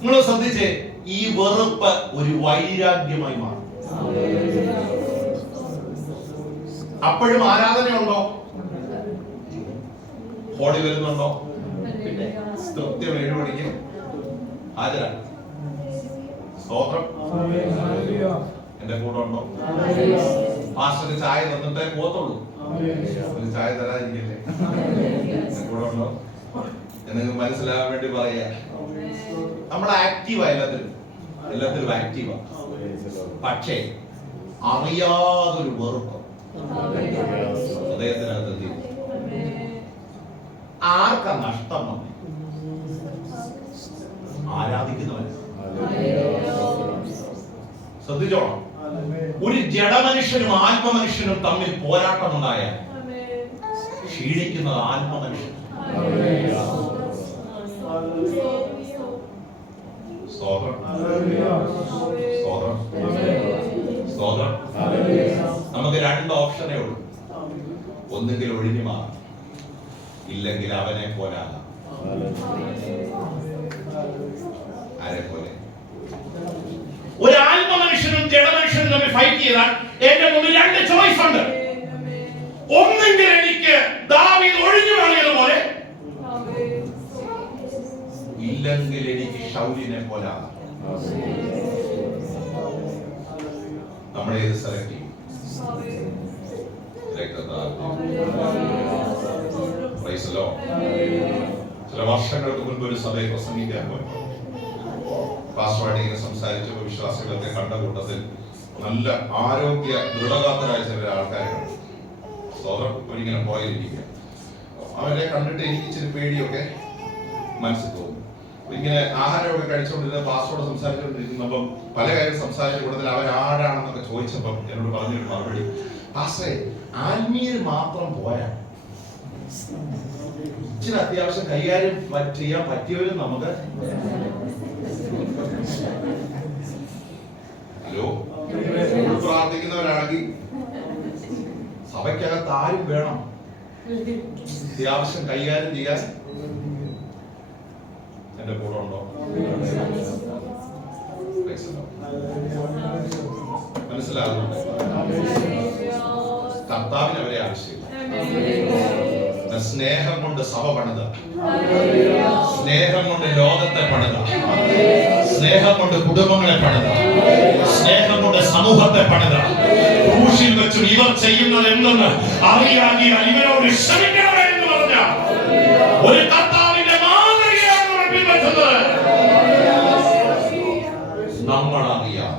നിങ്ങൾ ശ്രദ്ധിച്ചേ, ഈ വെറുപ്പ് ഒരു വൈരാഗ്യമായി മാറും. അപ്പോഴും ആരാധനയുണ്ടോ? ഓടി വരുന്നുണ്ടോ? കൃത്യം 7 മണിക്ക് ഹാജരാണ്. സ്തോത്രം. എന്റെ കൂടെ ഉണ്ടോ? പാസ്റ്റർ ചായ തന്നിട്ടേ പോത്തുള്ളൂ. ഒരു ചായ തരാതിരിക്കല്ലേ? എന്റെ കൂടെ ഉണ്ടോ എന്ന് മനസ്സിലാകാൻ വേണ്ടി പറയാ. നമ്മൾ ആക്റ്റീവാ, എല്ലാത്തിലും ആക്റ്റീവാ. പക്ഷേ അറിയാതൊരു വെറുപ്പ് ഹൃദയത്തിനകത്ത് എത്തി. ആർക്കാ നഷ്ടം വന്നു? ആരാധിക്കുന്നവൻ. ശ്രദ്ധിച്ചോണം, ഒരു ജഡമനുഷ്യനും ആത്മമനുഷ്യനും തമ്മിൽ പോരാട്ടമുണ്ടായാൽ ക്ഷീണിക്കുന്നത് ആത്മമനുഷ്യൻ. നമുക്ക് 2 ഓപ്ഷനേ ഉള്ളൂ. ഒന്നുകിൽ ഒഴിഞ്ഞു മാറാം, ഇല്ലെങ്കിൽ അവനെ പോലാകാം. ആരെ പോലെ? ഒരു ആത്മമനുഷ്യനും ജഡമനുഷ്യനും തമ്മിൽ ഫൈറ്റ് ചെയ്താൽ എന്റെ മുന്നിൽ 2 ചോയ്സ് ഉണ്ട്. ഒന്നെങ്കിൽ എനിക്ക് ദാവീദ് ഒഴിഞ്ഞു മാറിയതുപോലെ, ഇല്ലെങ്കിൽ എനിക്ക് ശൗലിനെ പോലാകാം. നമ്മളെ ഏത് സെലക്ട് ചെയ്യും? ചില വർഷങ്ങൾക്ക് മുൻപ് ഒരു സഭയിൽ പ്രസംഗിക്കാൻ പോയപ്പോൾ പാസ്റ്ററുമായിട്ട് ഇങ്ങനെ സംസാരിച്ചപ്പോൾ വിശ്വാസികളൊക്കെ കണ്ട കൂട്ടത്തിൽ നല്ല ആരോഗ്യ ദൃഢഗാത്രരായ ചില ആൾക്കാരുണ്ട്. സ്വതം ഒരിങ്ങനെ പോയിരിക്കുക. അവരെ കണ്ടിട്ട് എനിക്ക് ഇച്ചിരി പേടിയൊക്കെ മനസ്സിൽ തോന്നും. ഇങ്ങനെ ആഹാരമൊക്കെ കഴിച്ചുകൊണ്ടിരുന്ന പാസ്റ്ററോട് സംസാരിച്ചുകൊണ്ടിരിക്കുന്നപ്പം പല കാര്യം സംസാരിച്ച കൂട്ടത്തിൽ അവരാരാണെന്നൊക്കെ ചോദിച്ചപ്പം എന്നോട് പറഞ്ഞൊരു മറുപടി, പാസ്റ്ററെ ആത്മീയർ മാത്രം പോരാ, ഇച്ചിരി അത്യാവശ്യം കൈകാര്യം ചെയ്യാൻ പറ്റിയവരും നമുക്ക്. ഹലോ, പ്രാർത്ഥിക്കുന്നവരാണെങ്കിൽ സഭയ്ക്കകത്ത് ആരും വേണം അത്യാവശ്യം കൈകാര്യം ചെയ്യാൻ. എന്റെ കൂടെ ഉണ്ടോ? മനസ്സിലാകുന്നുണ്ട്. കർത്താവിന് അവരെ ആവശ്യമില്ല. സ്നേഹം കൊണ്ട് സഭ പണിത, സ്നേഹം കൊണ്ട് ലോകത്തെ പണിത, സ്നേഹം കൊണ്ട് കുടുംബങ്ങളെ പണിത, സ്നേഹം കൊണ്ട് സമൂഹത്തെ പണിത, ക്രൂശിൽ വെച്ചും ഇവർ ചെയ്യുന്നത് എന്തെന്ന് അറിയാകിയാൽ ഇവരോട് ക്ഷമിക്കണമേ എന്ന് പറഞ്ഞ ഒരു കർത്താവിന്റെ മാതൃകയാണ് നമ്മൾ പിൻപറ്റുന്നത്. നമ്മളറിയാം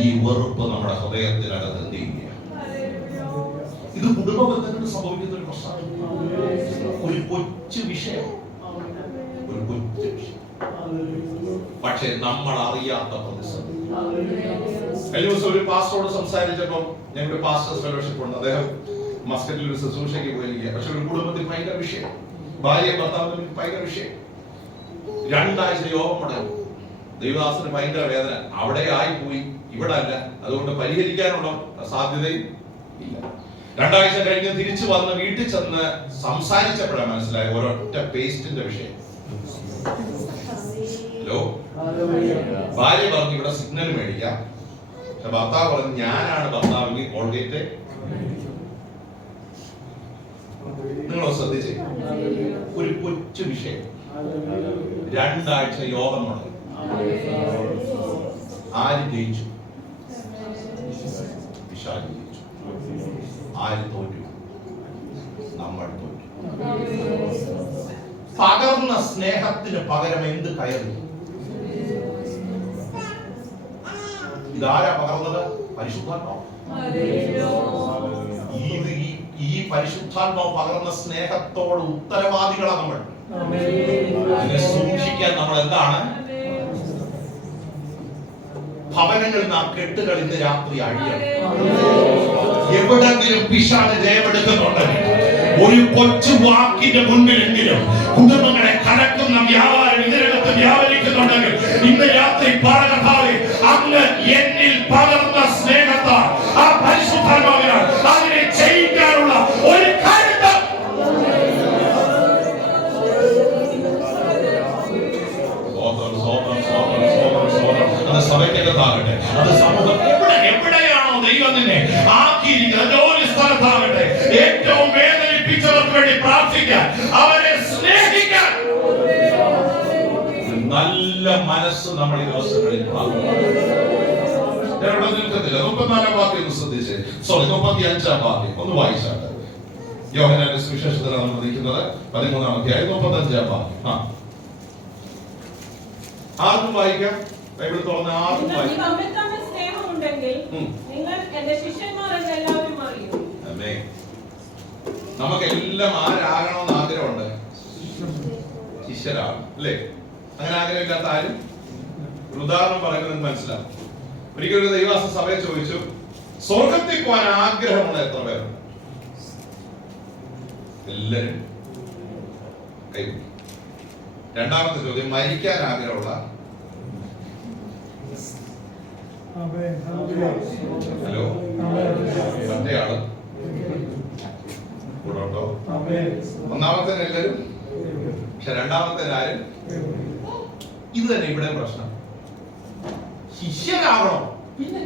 ഈ വെറുപ്പ് നമ്മുടെ ഹൃദയത്തിനകത്ത് എന്ത് ചെയ്യുക. ഇത് കുടുംബ ബന്ധങ്ങളിൽ സംഭവിക്കുന്ന ഒരു പ്രശ്നമാണ്. ഒരു കൊച്ചു വിഷയം, ഒരു കൊച്ചു വിഷയം, പക്ഷെ നമ്മൾ അറിയാത്ത പ്രതിസന്ധി. കഴിഞ്ഞ ദിവസം ഒരു പാസ്റ്ററോട് സംസാരിച്ചപ്പോൾ, ഞങ്ങളുടെ പാസ്റ്റേഴ്സ് ഫെലോഷിപ്പ് ഉണ്ട്, അദ്ദേഹം മസ്കറ്റിൽ ഒരു ശുശ്രൂഷയ്ക്ക് പോയിരിക്കുക. പക്ഷെ ഒരു കുടുംബത്തിൽ ഭയങ്കര വിഷയം, ഭാര്യ ഭർത്താവിന് ഭയങ്കര വിഷയം. 2 ആഴ്ച യോഗം മുടങ്ങി. ദൈവദാസന് ഭയങ്കര വേദന. അവിടെ ആയിപ്പോയി, ഇവിടെ അല്ല. അതുകൊണ്ട് പരിഹരിക്കാനുള്ള സാധ്യതയും ഇല്ല. 2 ആഴ്ച കഴിഞ്ഞ് തിരിച്ചു വന്ന് വീട്ടിൽ ചെന്ന് സംസാരിച്ചപ്പോഴാണ് മനസ്സിലായ ഒരൊറ്റ പേസ്റ്റിന്റെ വിഷയം. ഹലോ, ഭാര്യ പറഞ്ഞു ഇവിടെ സിഗ്നൽ മേടിക്കാം. പക്ഷെ ഭർത്താവ് പറഞ്ഞു ഞാനാണ് ഭർത്താവിന് കോൾഗേറ്റ്. നിങ്ങൾ ശ്രദ്ധിച്ചേ, ഒരു കൊച്ചു വിഷയം 2 ആഴ്ച യോഗം മുടങ്ങി. ആര് ജയിച്ചു? വിശാൽ ജയിച്ചു. ആര് തോറ്റു? നമ്മൾ തോറ്റു. പകർന്ന സ്നേഹത്തിന് പകരം എന്ത് കയറി? ഇതാരാ പകർന്നത്? പരിശുദ്ധാത്മാവ്. ഈ പരിശുദ്ധാത്മാവ് പകർന്ന സ്നേഹത്തോട് ഉത്തരവാദികളാണ് നമ്മൾ. ഇതിനെ സൂക്ഷിക്കാൻ നമ്മൾ എന്താണ്? ഭവനങ്ങളിൽ നാം കെട്ടുകൾ ഇന്ന് രാത്രി അഴിയണം. എവിടെങ്കിലും പിശാച് ജയമെടുക്കുന്നുണ്ടെങ്കിൽ ഒരു കൊച്ചു വാക്കിന്റെ മുൻപിലെങ്കിലും കുടുംബങ്ങളെ കലക്കുന്ന വ്യാപാരം ഇതിനകത്ത് വ്യാപരിക്കുന്നുണ്ടെങ്കിൽ ഇന്ന് രാത്രി കർത്താവേ, അങ്ങ് എന്നിൽ പകർന്ന സ്നേഹത്താൽ ആ പരിശുദ്ധാത്മാവിനാൽ അതിനെ ജയിക്കാനുള്ള ഒരു കരുത്ത് അത് സഭയ്ക്കകത്താകട്ടെ, അത് സമൂഹം എവിടെയാണോ ദൈവം നിന്നെ ആക്കിയിരിക്കുന്നത്, ജോലി സ്ഥലത്താകട്ടെ, ഏറ്റവും വേദനിപ്പിച്ചവർക്ക് വേണ്ടി പ്രാർത്ഥിക്കാൻ, അവരെ സ്നേഹിക്കാൻ നല്ല മനസ്സ് നമ്മൾ ഈ ദിവസങ്ങളിൽ നിൽക്കുന്നില്ല. 34-ാം വാക്യം ഒന്ന് ശ്രദ്ധിച്ചേ. 35-ാം വാക്യം ഒന്ന് വായിച്ചാട്ടെ. യോഹന്നാന്റെ സുവിശേഷത്തിലാണ് നമ്മൾ നിൽക്കുന്നത്. 13-ാം അധ്യായം 35-ാം വാക്യം. ആർക്കും വായിക്കാം. ബൈബിൾ തുറന്ന് ആർക്കും വായിക്കാം. സ്നേഹമുണ്ടെങ്കിൽ നിങ്ങൾ എന്റെ ശിഷ്യന്മാർ എന്ന് എല്ലാവരും അറിയും. നമുക്കെല്ലാം ആരാകണമെന്ന് ആഗ്രഹമുണ്ട്? ശിഷ്യരാണ് അല്ലേ? അങ്ങനെ ആഗ്രഹമില്ലാത്ത ആരും? ഒരു ഉദാഹരണം പറയുന്നത് മനസ്സിലാവും. ഒരിക്കലും ഒരു ദൈവദാസ സഭയെ ചോദിച്ചു, സ്വർഗത്തിൽ പോകാൻ ആഗ്രഹമുള്ള എത്ര പേരുണ്ട്? എല്ലാരും കൈവിട്ടു. രണ്ടാമത്തെ ചോദ്യം, മരിക്കാൻ ആഗ്രഹമുള്ള? ഹലോ, മറ്റേയാള് കൂടെ ഉണ്ടോ? ഒന്നാമത്തെ എല്ലാരും, പക്ഷെ രണ്ടാമത്തെ ആരും? ഇത് തന്നെ ഇവിടെ പ്രശ്നം. ശിഷ്യരാകണോ? പിന്നെ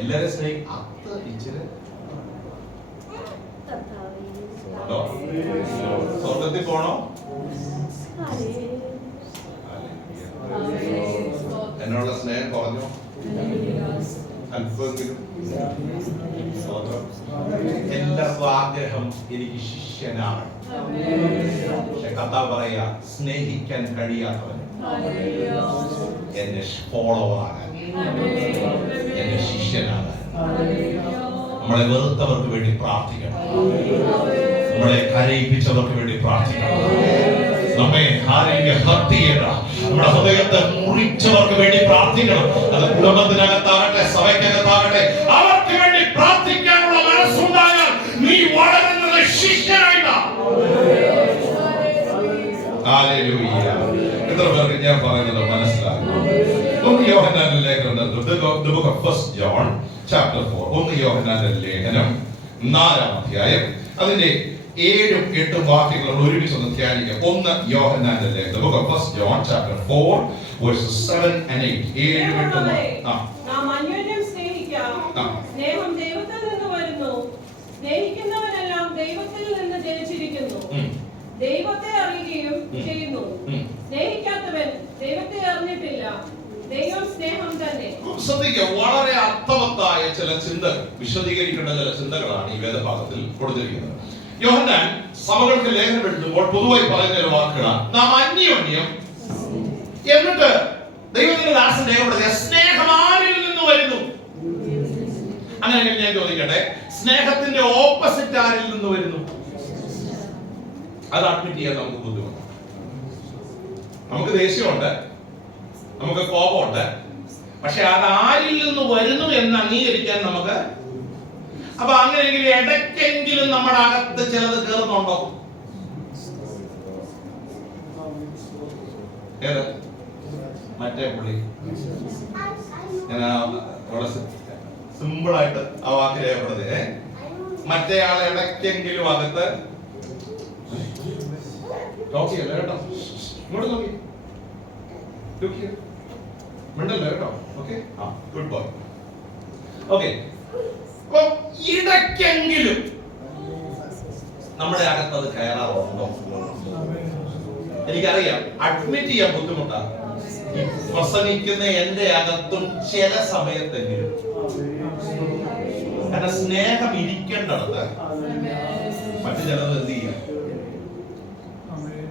എല്ലാരും ഇച്ചിരി സ്വർഗത്തിൽ പോണോ? എന്നോടുള്ള സ്നേഹം കുറഞ്ഞോ? അല്പമെങ്കിലും? എല്ലാവർക്കും ആഗ്രഹം എനിക്ക് ശിഷ്യനാണ്. പക്ഷെ കർത്താവ് പറയാ, സ്നേഹിക്കാൻ കഴിയാത്തവൻ എന്നെ ഫോളോവർ ആകാൻ, എന്നെ ശിഷ്യനാകാൻ. നമ്മളെ വെറുത്തവർക്ക് വേണ്ടി പ്രാർത്ഥിക്കണം. നമ്മളെ കരയിപ്പിച്ചവർക്ക് വേണ്ടി പ്രാർത്ഥിക്കണം. നമ്മെ ആരെങ്കിലും ഹർട്ട് ചെയ്യണ്ട, നമ്മുടെ ഹൃദയത്തെ മുറിച്ചവർക്ക് വേണ്ടി പ്രാർത്ഥിക്കണം. അത് കുടുംബത്തിനകത്താകട്ടെ, സഭയ്ക്കകത്താകട്ടെ, അവർക്ക് വേണ്ടി പ്രാർത്ഥിക്കാനുള്ള മനസ്സുണ്ടായാൽ നീ വളരുന്നത് ശിഷ്യനായിട്ടാണ്. എത്ര പേർക്ക് ഞാൻ പറയുന്നത് മനസ്സിലാകും? യോഹന്നാന്റെ ലേഖനം, the book of 1 John chapter 4, യോഹന്നാന്റെ ലേഖനം 4-ാം അധ്യായം അതിന്റെ 7-ഉം 8-ഉം വാക്യങ്ങൾ ഒരുമിച്ച് ഒന്ന് ധ്യാനിക്കാം. യോഹന്നാന്റെ ലേഖനം, the book of 1 John chapter 4 verses 7 and 8. 7-ഉം 8-ഉം നാം അന്യോന്യം സ്നേഹിക്കാം. സ്നേഹം ദൈവത്തിൽ നിന്ന് വരുന്നു. സ്നേഹിക്കുന്നവനെല്ലാം ദൈവത്തിൽ നിന്ന് ജനിച്ചിരിക്കുന്നു, ദൈവത്തെ അറിയുകയും ചെയ്യുന്നു. സ്നേഹിക്കാത്തവൻ ദൈവത്തെ അറിഞ്ഞിട്ടില്ല, ദൈവം സ്നേഹം തന്നെ. ശ്രദ്ധിക്കുക, വളരെ അർത്ഥവത്തായ ചില ചിന്തകൾ, വിശദീകരിക്കേണ്ട ചില ചിന്തകളാണ് ഈ വേദഭാഗത്തിൽ കൊടുത്തിരിക്കുന്നത്. യോഹന്നാൻ സഭകൾക്ക് ലേഖനം എഴുതുമ്പോൾ പൊതുവായി പറയുന്ന ഒരു വാക്കുകളാണ് നാം അന്യോന്യം. എന്നിട്ട് ദൈവത്തിന്റെ ദാസൻ രേഖപ്പെടുത്തിയ സ്നേഹം ആരിൽ നിന്ന് വരുന്നു? അങ്ങനെ ഞാൻ ചോദിക്കട്ടെ, സ്നേഹത്തിന്റെ ഓപ്പോസിറ്റ് ആരിൽ നിന്ന് വരുന്നു? അത് അഡ്മിറ്റ് ചെയ്യാൻ നമുക്ക് ബുദ്ധിമുട്ടാണ്. നമുക്ക് ദേഷ്യമുണ്ട്, നമുക്ക് കോപമുണ്ട്, പക്ഷെ അത് ആരിൽ നിന്ന് വരുന്നു എന്ന് അംഗീകരിക്കാൻ നമുക്ക്. അപ്പൊ അങ്ങനെയെങ്കിൽ ഇടയ്ക്കെങ്കിലും നമ്മുടെ അകത്ത് ചിലത് കയറുന്നുണ്ടോ? ഏത് മറ്റേ പുള്ളി ഞാൻ വളരെ സിമ്പിളായിട്ട് ആ വാക്ക് രേഖപ്പെടുത്തേ. മറ്റേ ആളെ ഇടയ്ക്കെങ്കിലും അകത്ത് നോക്കിയല്ലോ കേട്ടോ, ഇങ്ങോട്ട് നോക്കി മിണ്ടല്ലോ കേട്ടോ. ഓക്കെ, ആ ഗുഡ് ബോയ്. ഓക്കെ, അപ്പൊ ഇടയ്ക്കെങ്കിലും നമ്മുടെ അകത്ത് അത് കയറാറുണ്ടോ? എനിക്കറിയാം, അഡ്മിറ്റ് ചെയ്യാൻ ബുദ്ധിമുട്ടാണ്. പ്രസംഗിക്കുന്ന എന്റെ അകത്തും ചില സമയത്തെങ്കിലും, കാരണം സ്നേഹം ഇരിക്കേണ്ടടത്ത് മറ്റു ചിലത് എന്ത് ചെയ്യും?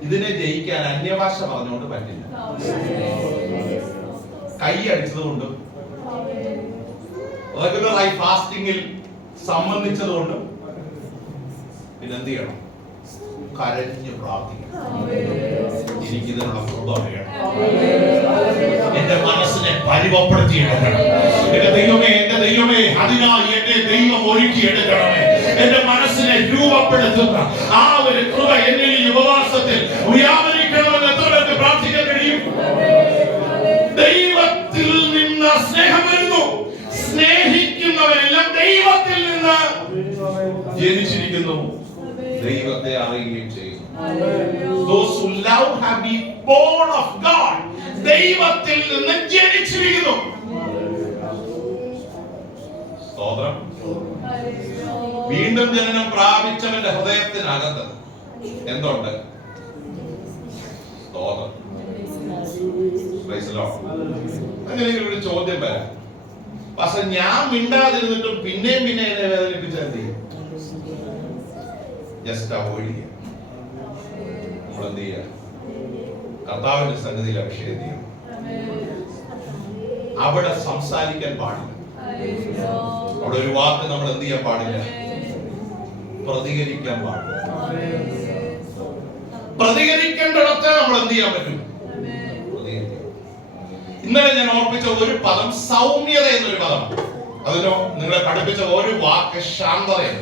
ഇതിനെ ജയിക്കാൻ അന്യഭാഷ പറഞ്ഞുകൊണ്ട് പറ്റില്ല, കൈ അടിച്ചതുകൊണ്ടും റെഗുലറായി ഫാസ്റ്റിംഗിൽ സംബന്ധിച്ചതുകൊണ്ടും പിന്നെ എന്ത് ചെയ്യണം? കരഞ്ഞു പ്രാർത്ഥിക്കണം. എനിക്കിതിനുള്ള കൃപ വേണം. എന്റെ മനസ്സിനെ പരിവപ്പെടുത്തിയെടുക്കണം. എന്റെ ദൈവമേ അതിനായി എന്റെ ദൈവം ഒരുക്കിയെടുക്കണമേ. എന്റെ മനസ്സിനെ രൂപപ്പെടുത്തുന്ന ആ ഒരു കൃപ എന്നിൽ ഈ ഉപവാസത്തിൽ വ്യാപരിക്കണമെന്ന് എത്ര പേർക്ക് പ്രാർത്ഥിക്കാൻ കഴിയും? ദൈവത്തിൽ നിന്ന് സ്നേഹം വരുന്നു. സ്നേഹിക്കുന്നവരെല്ലാം ദൈവത്തിൽ നിന്ന് ജനിച്ചിരിക്കുന്നു, ദൈവത്തെ അറിയുകയും ചെയ്യുന്നു. Those who love have been born of God. ദൈവത്തിൽ നിന്ന് ജനിച്ചിരിക്കുന്നു. സ്തോത്രം. വീണ്ടും ജനനം പ്രാപിച്ചവന്റെ ഹൃദയത്തിനകത്ത് എന്തുണ്ട്? സ്തോത്രം. അങ്ങനെ ഒരു ചോദ്യം വരാം, പക്ഷെ ഞാൻ മിണ്ടാതിരുന്നിട്ടും പിന്നെയും പിന്നെ എന്നെ വേദനിപ്പിച്ചാൽ എന്ത് ചെയ്യും? ജസ്റ്റ് അവോയ്ഡ് ചെയ്യാം. നമ്മൾ എന്ത് ചെയ്യാം? കർത്താവിന്റെ സന്നിധിയിൽ അഭിഷേകം ചെയ്യണം. അവിടെ സംസാരിക്കാൻ പാടില്ല. അവിടെ ഒരു വാക്ക് നമ്മൾ എന്ത് ചെയ്യാൻ പാടില്ല? പ്രതികരിക്കാൻ പാടില്ല. പ്രതികരിക്കേണ്ടിടത്ത് നമ്മൾ എന്ത് ചെയ്യാൻ പറ്റും? ഇന്നലെ ഞാൻ ഓർപ്പിച്ച ഒരു പദം സൗമ്യത എന്നൊരു പദമാണ്. അതിനോ നിങ്ങളെ പഠിപ്പിച്ച ഒരു വാക്ക് ശാന്തതയാണ്.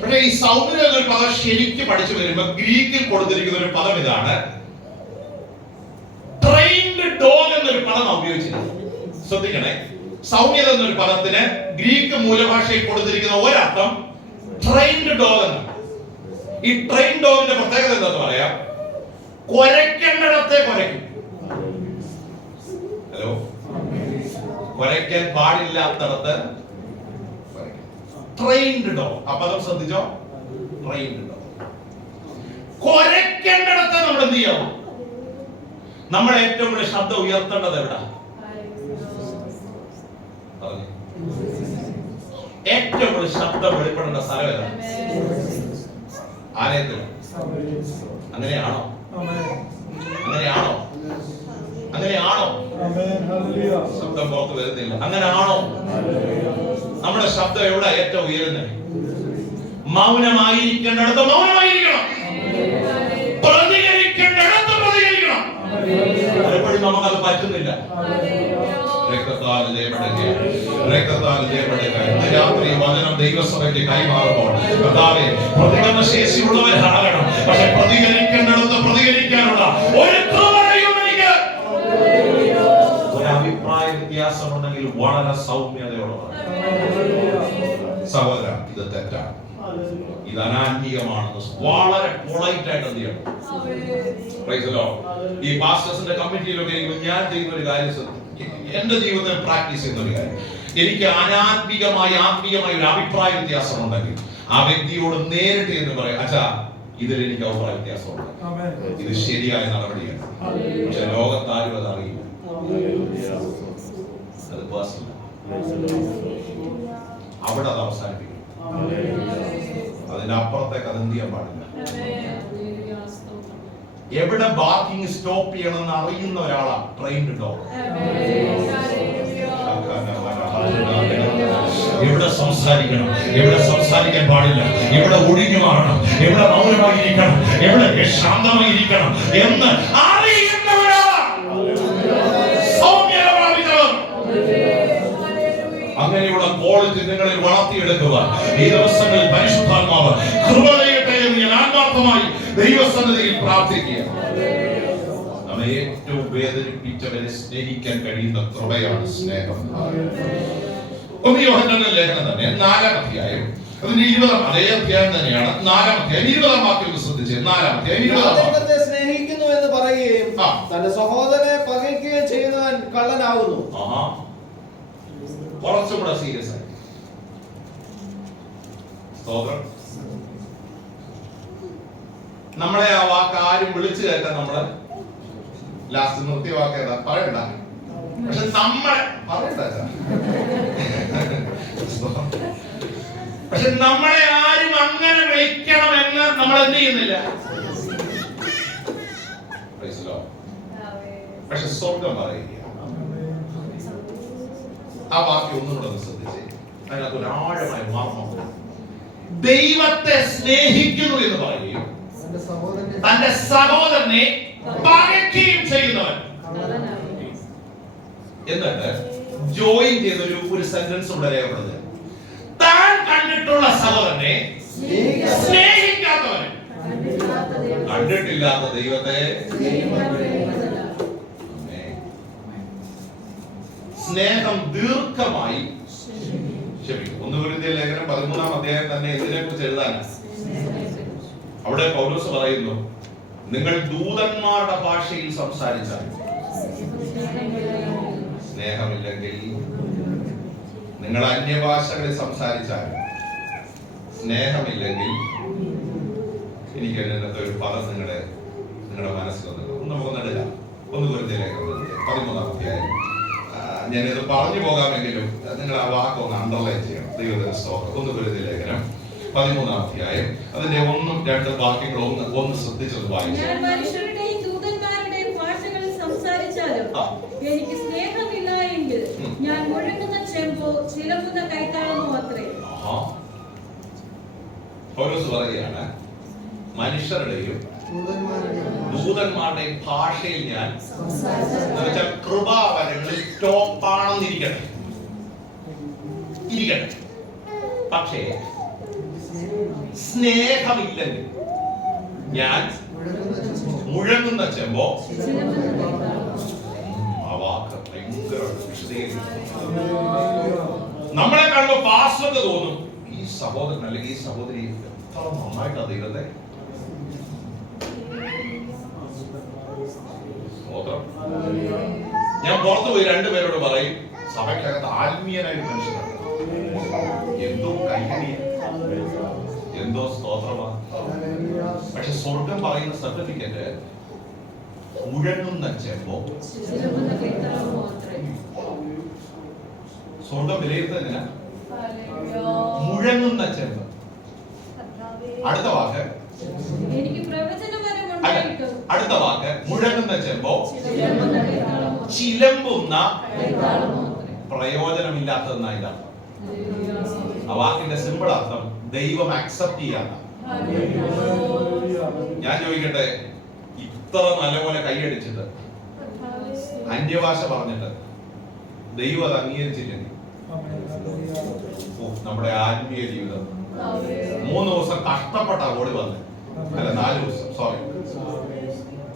പക്ഷേ ഈ സൗമ്യത എന്നൊരു പദം ശരിക്കും പഠിച്ചു വരുമ്പോൾ ഗ്രീക്കിൽ കൊടുത്തിരിക്കുന്ന ഒരു പദം ഇതാണ്. ട്രെയിൻഡ് ഡോഗ് എന്നൊരു പദം ഉപയോഗിച്ചിരിക്കുന്നത്. ശ്രദ്ധിക്കണേ, സൗമ്യത എന്നൊരു പദത്തിന് ഗ്രീക്ക് മൂലഭാഷയിൽ കൊടുത്തിരിക്കുന്ന ഒരർത്ഥം ട്രെയിൻഡ് ഡോഗ് എന്നാണ്. ഈ ട്രെയിൻ ഡോഗിന്റെ പ്രത്യേകത എന്താന്ന് പറയാം? കുരയ്ക്കേണ്ടിടത്തെ കുരയ്ക്കും. ഹലോ, കുരയ്ക്കാൻ പാടില്ലാത്തടത്ത് ട്രെയിൻഡ് ഡോഗ്. ആ പദം ശ്രദ്ധിച്ചോ? Trained dog. കുരയ്ക്കേണ്ടിടത്ത് നമ്മൾ എന്ത് ചെയ്യണം? നമ്മൾ ഏറ്റവും കൂടുതൽ ശബ്ദം ഉയർത്തേണ്ടത് എവിടെ? ഏറ്റവും കൂടുതൽ ശബ്ദം വെളിപ്പെടേണ്ട സ്ഥലം ഏതാണ്? ആലയത്തിൽ. അങ്ങനെയാണോ? അങ്ങനെയാണോ? അങ്ങനെയാണോ? ശബ്ദം പുറത്ത് വരുന്നില്ല. അങ്ങനെയാണോ? നമ്മുടെ ശബ്ദം എവിടെ ഏറ്റവും ഉയരുന്നത്? മൗനമായിരിക്കേണ്ടിടത്ത് മൗനമായിരിക്കണം, പ്രതികരിക്കേണ്ടിടത്ത് പ്രതികരിക്കണം. പലപ്പോഴും നമുക്കത് പറ്റുന്നില്ല. രക്തത്താൽ ജയപ്പെടുക. ഇന്ന് രാത്രി വചനം ദൈവസഭയ്ക്ക് കൈമാറുമ്പോൾ കർത്താവേ, പ്രതികരണ ശേഷിയുള്ളവരാകണം. പക്ഷെ പ്രതികരിക്കേണ്ടിടത്ത് പ്രതികരിക്കാനുള്ള ഒരു അഭിപ്രായ വ്യത്യാസമുണ്ടെങ്കിൽ വളരെ സൗമ്യതയുള്ളതാണ്. സഹോദര, ഇത് തെറ്റാണ്, ഇത് അനാത്മീയമാണെന്ന് വളരെ പൊളൈറ്റ് ആയിട്ട് എന്ത് ചെയ്യണം? ഈ പാസ്റ്റേഴ്സിന്റെ കമ്മിറ്റിയിലൊക്കെ ഞാൻ ചെയ്യുന്ന ഒരു കാര്യം, എന്റെ ജീവിതത്തിൽ പ്രാക്ടീസ് ചെയ്യുന്ന ഒരു കാര്യം, എനിക്ക് അനാത്മികമായി ആത്മീയമായി ഒരു അഭിപ്രായ വ്യത്യാസം ഉണ്ടെങ്കിൽ ആ വ്യക്തിയോട് നേരിട്ട് എന്ന് പറയാം, അച്ഛാ ഇതിൽ എനിക്ക് അഭിപ്രായ വ്യത്യാസമുണ്ട്, ഇത് ശരിയായ നടപടിയാണ്. പക്ഷെ ലോകത്താരും അത് അറിയില്ല. അത് പേഴ്സണൽ, അവിടെ അത് അവസാനിപ്പിക്കും. അതിനപ്പുറത്തേക്ക് അത് എന്ത് ചെയ്യാൻ പാടില്ല. എവിടെ ബാർക്കിംഗ് സ്റ്റോപ്പ് ചെയ്യണമെന്ന് അറിയുന്ന ഒരാളാണ് ട്രെയിൻഡ് ഡോഗ്. എവിടെ സംസാരിക്കണം, എവിടെ സംസാരിക്കാൻ പാടില്ല, എവിടെ ഒഴിഞ്ഞു മാറണം, എവിടെ മൗനമായിരിക്കണം, എവിടെ ശാന്തമായിരിക്കണം എന്ന് അങ്ങനെയുള്ള ക്വാളിറ്റി നിങ്ങളിൽ വളർത്തിയെടുക്കുക. ഈ ദിവസങ്ങളിൽ പരിശുദ്ധാത്മാവ് കൃപ ചെയ്യട്ടെ എന്ന് ഞാൻ ആത്മാർത്ഥമായി ദൈവസന്നിധിയിൽ പ്രാർത്ഥിക്കുക. നമ്മളെ ഏറ്റവും വേദനിപ്പിച്ചവരെ സ്നേഹിക്കാൻ കഴിയുന്ന കൃപയാണ് സ്നേഹം. 1 യോഹന്നാന്റെ ലേഖനം തന്നെ 4-ാം അധ്യായം, അതിന്റെ 20-ാം അതേ അധ്യായം തന്നെയാണ്. 4-ാം അധ്യായം 20-ാം വാക്യം ശ്രദ്ധിച്ച്. 4-ാം അധ്യായം 20-ാം ദൈവത്തെ സ്നേഹിക്കുന്നു എന്ന് പറയുകയും തന്റെ സഹോദരനെ പകയ്ക്കുകയും ചെയ്യുന്നവൻ കള്ളനാകുന്നു. കുറച്ചും കൂടെ സീരിയസ് ആയി. സ്തോത്രം. നമ്മളെ ആ വാക്ക് ആരും വിളിച്ചു കേട്ടാൽ നമ്മള് ലാസ്റ്റ് നിർത്തിയ വാക്ക് ഏതാ പറയണ്ട. പക്ഷെ നമ്മളെ പറയണ്ട. പക്ഷെ നമ്മളെ ആരും അങ്ങനെ വിളിക്കണമെന്ന് നമ്മൾ എന്ത് ചെയ്യുന്നില്ല. പക്ഷെ സ്വർഗം പറയുക. ആ വാക്യം ഒന്നുകൂടെ ഒന്ന് ശ്രദ്ധിച്ചേ. അതിനകത്ത് ഒരു ആഴമായ മർമ്മം. ദൈവത്തെ സ്നേഹിക്കുന്നു എന്ന് പറയുകയും തന്റെ സഹോദരനെ പകയ്ക്കുകയും ചെയ്യുന്നവൻ. എന്നിട്ട് ജോയിൻ ചെയ്തൊരു സെന്റൻസ് ഇവിടെ രേഖപ്പെടുന്നത്, താൻ കണ്ടിട്ടുള്ള സഹോദരനെ സ്നേഹിക്കാത്തവൻ കണ്ടിട്ടില്ലാത്ത ദൈവത്തെ. സ്നേഹം ദീർഘമായി ക്ഷമിക്കും. 1 കൊരിന്ത്യർ ലേഖനം 13-ാം അധ്യായം തന്നെ ഇതിനെ കുറിച്ച് എഴുതാനാണ്. അവിടെ പൗലോസ് പറയുന്നു, നിങ്ങൾ ദൂതന്മാരുടെ ഭാഷയിൽ സംസാരിച്ചാൽ സ്നേഹമില്ലെങ്കിൽ, നിങ്ങൾ അന്യഭാഷകളിൽ സംസാരിച്ചാൽ സ്നേഹമില്ലെങ്കിൽ, എനിക്ക് അതിനകത്ത് ഒരു പദം നിങ്ങളുടെ മനസ്സിൽ നമുക്കൊന്ന് എടുക്കാം. 1 കൊരിന്ത്യർ ലേഖനം 13-ാം അധ്യായം. ഞാനിത് പറഞ്ഞു പോകാമെങ്കിലും നിങ്ങൾ ആ വാക്ക് ഒന്ന് അണ്ടർലൈൻ ചെയ്യണം. ദൈവത്തിന്റെ സ്തോത്രം. 1 കൊരിന്ത്യർ ലേഖനം 13-ാം അധ്യായം അതിന്റെ 1-2 വാക്യങ്ങൾ ഒന്ന് ശ്രദ്ധിച്ചത് വായിച്ചു. ഞാൻ മനുഷ്യരുടെയും ദൂതന്മാരുടെയും ഭാഷകളിൽ സംസാരിച്ചാലും എനിക്ക് സ്നേഹമില്ല എങ്കിൽ ഞാൻ മുഴങ്ങുന്ന ചെമ്പോ ചിലമ്പുന്ന കൈത്താളമോ അത്രേ. പൗലോസ് പറയുകയാണ്, മനുഷ്യരുടെയും ദൂതന്മാരുടെയും ഭാഷയിൽ ഞാൻ കൃപാവരങ്ങളിൽ ടോപ്പാണെന്നിരിക്കട്ടെ, പക്ഷേ സ്നേഹമില്ലെങ്കിൽ ഞാൻ മുഴങ്ങുന്ന ചെമ്പോ. ആ വാക്ക് ഭയങ്കര നമ്മളെ കാണുമ്പോ പാസ്വത തോന്നും, ഈ സഹോദരൻ അല്ലെങ്കിൽ ഈ സഹോദരി എത്ര നന്നായിട്ടാണ് ദൈവത്തെ. ഞാൻ പുറത്തു പോയി 2 പേരോട് പറയും, സഭയ്ക്കകത്ത് ആത്മീയനായ മനുഷ്യനാണ്, എന്തോ കൈകടിയ, എന്തോ സ്തോത്രമാ. പക്ഷെ സ്വർഗം പറയുന്ന സർട്ടിഫിക്കറ്റ് മുഴങ്ങുന്ന ചെമ്പോ. സ്വർഗം വിലയിരുത്തുന്നതിന് മുഴങ്ങുന്ന ചെമ്പ്. അടുത്ത വാക്ക് അടുത്ത വാക്ക് മുഴങ്ങുന്ന ചെമ്പോ ചിലമ്പുന്ന പ്രയോജനമില്ലാത്തതെന്നായിട്ടാണ്. ആ വാക്കിന്റെ സിമ്പിൾ അർത്ഥം ദൈവം അക്സെപ്റ്റ് ചെയ്യാത്ത. ഞാൻ ചോദിക്കട്ടെ, ഇത്ര നല്ലപോലെ കൈയടിച്ചിട്ട് അന്യഭാഷ പറഞ്ഞിട്ട് ദൈവം അത് അംഗീകരിച്ചില്ലെങ്കിൽ നമ്മുടെ ആത്മീയ ജീവിതം 3 ദിവസം കഷ്ടപ്പെട്ട ഓടി വന്ന്, അല്ല 4 ദിവസം, സോറി,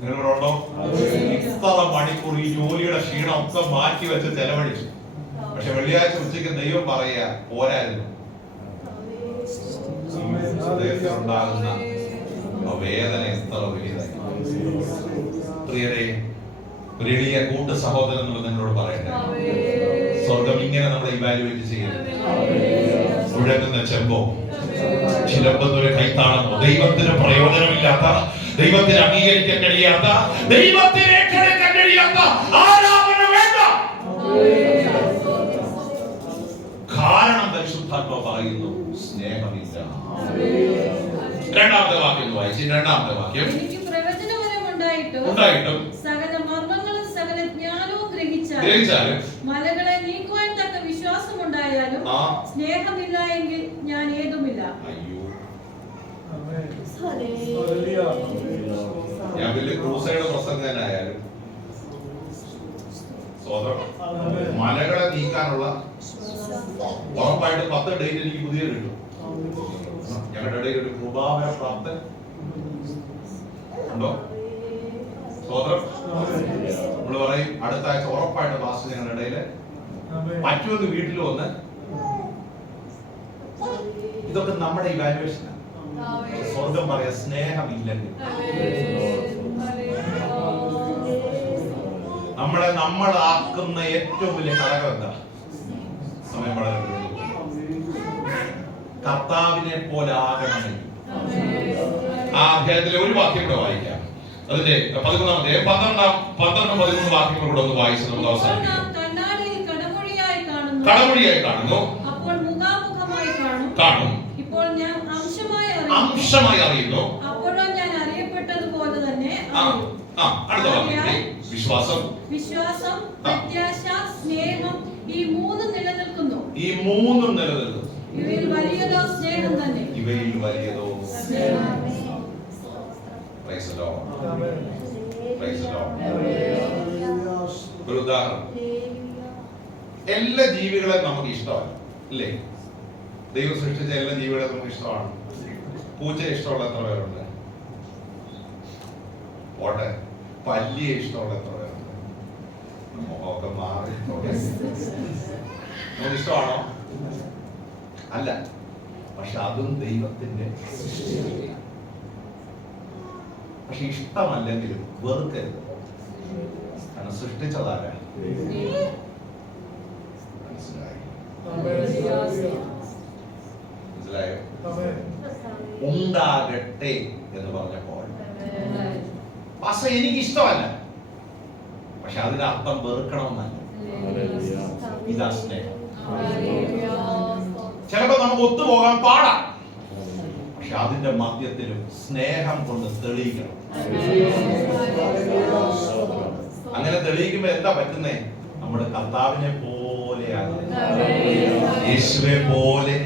നിങ്ങളിവിടെ ഇത്ര മണിക്കൂർ ഈ ജോലിയുടെ ക്ഷീണം ഒക്കെ മാറ്റി വെച്ച് ചെലവഴിച്ചു. പക്ഷെ വെള്ളിയാഴ്ച ഉച്ചയ്ക്ക് ദൈവം പറയുക പോരായിരുന്നു. ഉണ്ടാകുന്ന വേദന എത്ര വലുതായി. പ്രിയരെ, ഒരു എളിയ കൂട്ടു സഹോദരൻ നിങ്ങളോട് പറയട്ടെ, സ്വർഗം ഇങ്ങനെ നമ്മളെ ഇവാലുവേറ്റ് ചെയ്യുന്നത്. മുഴങ്ങുന്ന ചെമ്പോ ചിലമ്പൊരു കൈത്താളമോ, ദൈവത്തിന് പ്രയോജനമില്ലാത്ത, ദൈവത്തിന് അംഗീകരിക്കാൻ കഴിയാത്ത, ദൈവത്തിന് ഏറ്റെടുക്കാൻ കഴിയാത്ത ആരാധന വേണ്ട. കാരണം പരിശുദ്ധാത്മാവ് പറയുന്നു സ്നേഹമില്ല. 2-ാമത്തെ വാക്യം വായിച്ചു. 2-ാമത്തെ വാക്യം, എനിക്ക് പ്രവചനവരം ഉണ്ടായിട്ടും സകല മർമ്മങ്ങളും സകല ജ്ഞാനവും ഗ്രഹിച്ചാലും മലകളെ നീക്കുവാൻ തക്ക വിശ്വാസമുണ്ടായാലും സ്നേഹമില്ല എങ്കിൽ ഞാൻ ഏതുമില്ല. ഞാൻ വലിയ ക്രൂസൈഡ് പ്രസംഗനായാലും മലകളെ നീക്കാനുള്ള ഉറപ്പായിട്ട് 10 ഡേറ്റ് എനിക്ക് പുതിയ കിട്ടും. ഞങ്ങളുടെ ഇടയിൽ ഒരു കൃപാവര പ്രാപ്തൻ ഉണ്ടോ? സ്തോത്രം. നമ്മൾ പറയും അടുത്ത ആഴ്ച ഉറപ്പായിട്ട് പാസ്റ്റർ ഞങ്ങളുടെ ഇടയില് പറ്റുമെന്ന് വീട്ടിൽ വന്ന്. ഇതൊക്കെ നമ്മുടെ ഇവാലുവേഷനാണ്. സ്വർഗം പറയാ സ്നേഹമില്ലെങ്കിൽ നമ്മളാക്കുന്ന ഏറ്റവും വലിയ ഘടകം എന്താ? സമയം വളരെ കർത്താവിനെ പോലെ ആകണമെങ്കിൽ ആ അധ്യായത്തിലെ ഒരു വാക്യം കൂടെ വായിക്കാം. അതിന്റെ 13 13 വാക്യങ്ങൾ കൂടെ ഒന്ന് വായിച്ച് നമുക്ക് അവസാനിപ്പിക്കാം. കടമൊഴിയായി കാണുന്നു, അപ്പോൾ മുഖാമുഖമായി കാണും, ഇപ്പോൾ ഞാൻ അംശമായി അറിയുന്നു, അപ്പോഴോ ഞാൻ അറിയപ്പെട്ടതുപോലെ തന്നെ അടുത്ത വാക്യം വിശ്വാസം, പ്രത്യാശ, സ്നേഹം, ഈ മൂന്നും നിലനിൽക്കുന്നു. ഇവയിൽ വലിയതോ സ്നേഹം തന്നെ. Praise the Lord. Praise the Lord. ഒരു ഉദാഹരണം, എല്ലാ ജീവികളെയും നമുക്ക് ഇഷ്ടമല്ല അല്ലേ? ദൈവം സൃഷ്ടിച്ച എല്ലാ ജീവികളെയും നമുക്ക് ഇഷ്ടമാണ്. പൂച്ചയെ ഇഷ്ടമുള്ള എത്ര പേരുണ്ട്? പോട്ടെ, പല്ലിയെ ഇഷ്ടമുള്ള എത്ര പേരുണ്ട്? മുഖമൊക്കെ മാറി. നമുക്ക് ഇഷ്ടമാണോ? അല്ല. പക്ഷെ അതും ദൈവത്തിന്റെ. പക്ഷെ ഇഷ്ടമല്ലെങ്കിലും വെറുക്കരുത്. കാരണം സൃഷ്ടിച്ചതാരാ? മനസ്സിലായോ? ഉണ്ടാകട്ടെ എന്ന് പറഞ്ഞപ്പോൾ പക്ഷെ എനിക്ക് ഇഷ്ടമല്ല, പക്ഷെ അതിനർത്ഥം വെറുക്കണമെന്നല്ല. ഇതാ സ്നേഹം. ചിലപ്പോ നമുക്ക് ഒത്തുപോകാൻ പാടാം, പക്ഷെ അതിന്റെ മധ്യത്തിലും സ്നേഹം കൊണ്ട് തെളിയിക്കണം. അങ്ങനെ തെളിയിക്കുമ്പോ എന്താ പറ്റുന്നേ? നമ്മുടെ കർത്താവിനെ പോലെയാണ്, യേശുവെ പോലെ.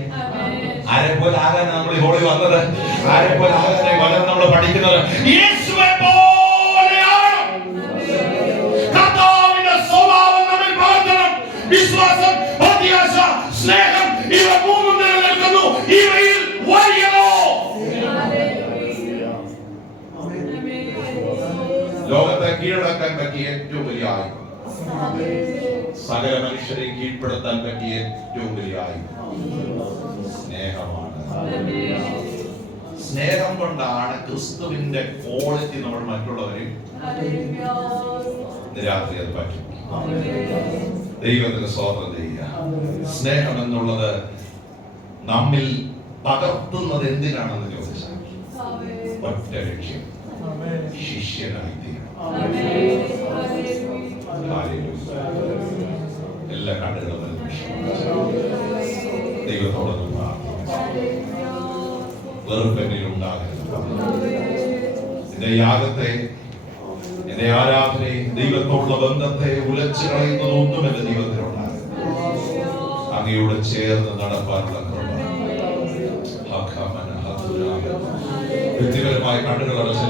ആരെ പോലെ ആകാൻ നമ്മൾ ഇവിടെ വന്നത്? ആരെ പോലെ ആകാനായി വളരെ നമ്മൾ പഠിക്കുന്നത്? യേശുവെ പോലെയാണ്. കർത്താവിന്റെ സ്വഭാവം നമ്മിൽ പകർത്തണം. വിശ്വാസം, പ്രത്യാശ, സ്നേഹം, ഇവ മൂന്നും നിലനിൽക്കുന്നു. ഇവയിൽ വലിയതോ? ലോകത്തെ കീഴടക്കാൻ പറ്റിയ ഏറ്റവും വലിയ ആയുധം, സകല മനുഷ്യരെ കീഴ്പ്പെടുത്താൻ പറ്റിയ ഏറ്റവും വലിയ ആയുധം സ്നേഹമാണ്. സ്നേഹം കൊണ്ടാണ് ക്രിസ്തുവിന്റെ ക്വാളിറ്റി നമ്മൾ മറ്റുള്ളവരെ രാത്രി അത് പറ്റും. ദൈവത്തിന് സ്തോത്രം ചെയ്യുക. സ്നേഹം എന്നുള്ളത് നമ്മിൽ പകർത്തുന്നത് എന്തിനാണെന്ന് ചോദിച്ചാൽ ഒറ്റ ലക്ഷ്യം, ശിഷ്യനായി തീരണം. എല്ലാ കണ്ണുകളും ദൈവത്തോടൊന്നും വെറുപ്പെന്നിലുണ്ടാകരുത്. എന്റെ യാഗത്തെ, എന്റെ ആരാധനയെ, ദൈവത്തോടുള്ള ബന്ധത്തെ ഉലച്ചു കളയുന്നതൊന്നും എന്റെ ജീവിതത്തിലുണ്ടാകരുത്. അങ്ങയോട് ചേർന്ന് നടപ്പാനുള്ള കൃപ. വ്യക്തിപരമായ കണ്ണുകൾ അടച്ച്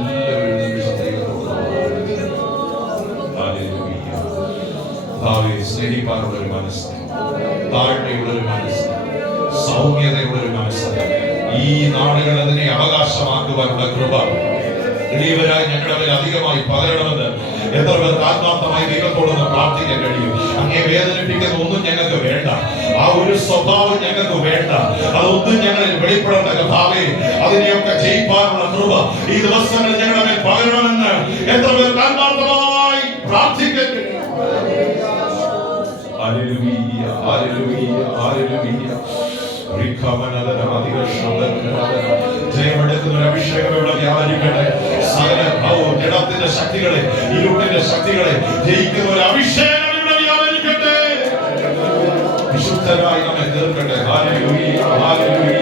എല്ലാവരും സ്നേഹിക്കാനുള്ള ഒരു മനസ്സ്, താഴ്മയുള്ള ഒരു മനസ്സ്, സൗമ്യതയുള്ള ഒരു മനസ്സ്, ഈ നാടുകൾ അതിനെ അവകാശമാക്കുവാനുള്ള കൃപ ദൈവരായി ഞങ്ങളുടെ മേൽ അധികമായി പകരണമെന്ന് എത്ര പേർക്ക് ആത്മാർത്ഥമായി ദൈവത്തോടൊന്ന് പ്രാർത്ഥിക്കാൻ കഴിയും? അങ്ങേ വേദനിപ്പിക്കുന്ന ഒന്നും ഞങ്ങൾക്ക് വേണ്ട, ആ ഒരു സ്വഭാവം ഞങ്ങൾക്ക് വേണ്ട, അതൊന്നും ഞങ്ങളിൽ വെളിപ്പെടേണ്ട കർത്താവേ, അതിനെയൊക്കെ ജയിക്കാനുള്ള കൃപ ഈ ദിവസങ്ങളിൽ ഞങ്ങളുടെ മേൽ പകരണമെന്ന് എത്ര പേർക്ക് ആത്മാർത്ഥമായി പ്രാർത്ഥിക്കാൻ കഴിയും? Hallelujah, hallelujah, hallelujah. ജയമെടുക്കുന്ന ഒരു അഭിഷേകം ഇവിടെ വ്യാപരിക്കട്ടെ. സകല ജഡത്തിന്റെ ശക്തികളെ, ഇരുട്ടിന്റെ ശക്തികളെ ജയിക്കുന്ന ഒരു അഭിഷേകം ഇവിടെ വ്യാപരിക്കട്ടെ. വിശുദ്ധരായി നമ്മെ തീർക്കട്ടെ. Hallelujah, hallelujah.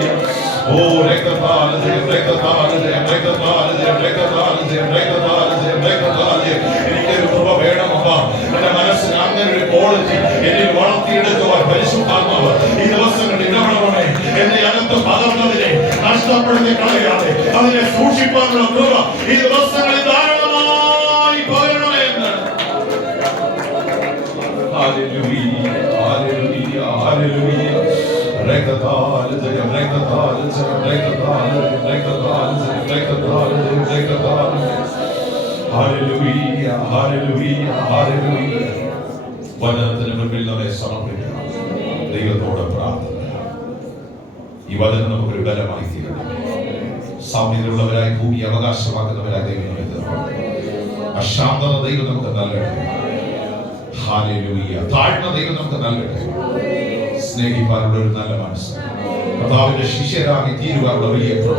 ഓ രക്തത്താൽ ജയം, രക്തത്താൽ ജയം, രക്തത്താൽ ജയം, രക്തത്താൽ ജയം, രക്തത്താൽ ജയം, രക്തത്താൽ ജയം. എനിക്കൊരു കൃപ വേണമപ്പ. എന്റെ മനസ്സിന് അങ്ങനെ ഒരു ക്വാളിറ്റി എന്നിൽ വളർത്തിയെടുക്കുവാൻ പരിശുദ്ധാത്മാവ് ഈ ദിവസങ്ങളിൽ ഇടപെടണമേ. എന്റെ അകത്ത് പകർന്നതിനെ നഷ്ടപ്പെടുത്തി കളയാതെ അതിനെ സൂക്ഷിക്കാനുള്ള കൃപ ഈ ദിവസങ്ങളിൽ ധാരാളമായി പകരണമേ എന്ന്. Hallelujah, hallelujah, hallelujah. രക്തത്താൽ ജയം, രക്തത്താൽ ജയം, രക്തത്താൽ ജയം, രക്തത്താൽ ജയം, രക്തത്താൽ ജയം, രക്തത്താൽ ജയം. Hallelujah, hallelujah, hallelujah. വചനത്തിന് മുൻപിൽ നമ്മെ സമർപ്പിക്കാം. ദൈവത്തോട് പ്രാർത്ഥന. ഈ വചനം നമുക്കൊരു ബലമായി തീരണം. സൗമ്യതയുള്ളവരായി ഭൂമി അവകാശമാക്കുന്നവരായി ദൈവം നമ്മെ തീർക്കണം. അശാന്തത ദൈവം നമുക്ക് നൽകട്ടെ. ഹല്ലേലൂയ. താഴ്ന്ന ദൈവം നമുക്ക് നൽകട്ടെ. സ്നേഹിക്കാനുള്ള ഒരു നല്ല മനസ്സ്, കർത്താവിന്റെ ശിഷ്യരായി തീരുവാനുള്ള വലിയ കൃപ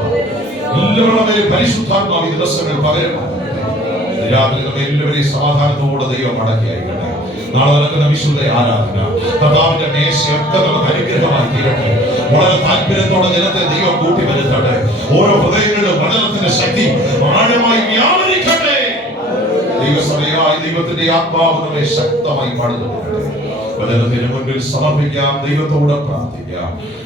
എല്ലാവരുടെ മേലും പരിശുദ്ധാത്മാവ് ഈ ദിവസങ്ങൾ പകരമാണ്. രാത്രി നമ്മെ എല്ലാവരെയും സമാധാനത്തോടെ ദൈവം അടക്കി അയക്കട്ടെ. നാളെ നടക്കുന്ന വിശുദ്ധ ആരാധന കർത്താവിന്റെ മേശയൊക്കെ നമുക്ക് അനുഗ്രഹമായി തീരട്ടെ. വളരെ താല്പര്യത്തോടെ ജനത്തെ ദൈവം കൂട്ടി വരുത്തട്ടെ. ഓരോ ഹൃദയങ്ങളിലും വചനത്തിന്റെ ശക്തി ആഴമായി വ്യാപരിക്കട്ടെ. ദൈവസഭയായി ദൈവത്തിന്റെ ആത്മാവ് നമ്മെ ശക്തമായി പണിതു വചനത്തിന് മുൻപിൽ സമർപ്പിക്കാം. ദൈവത്തോട് പ്രാർത്ഥിക്കാം.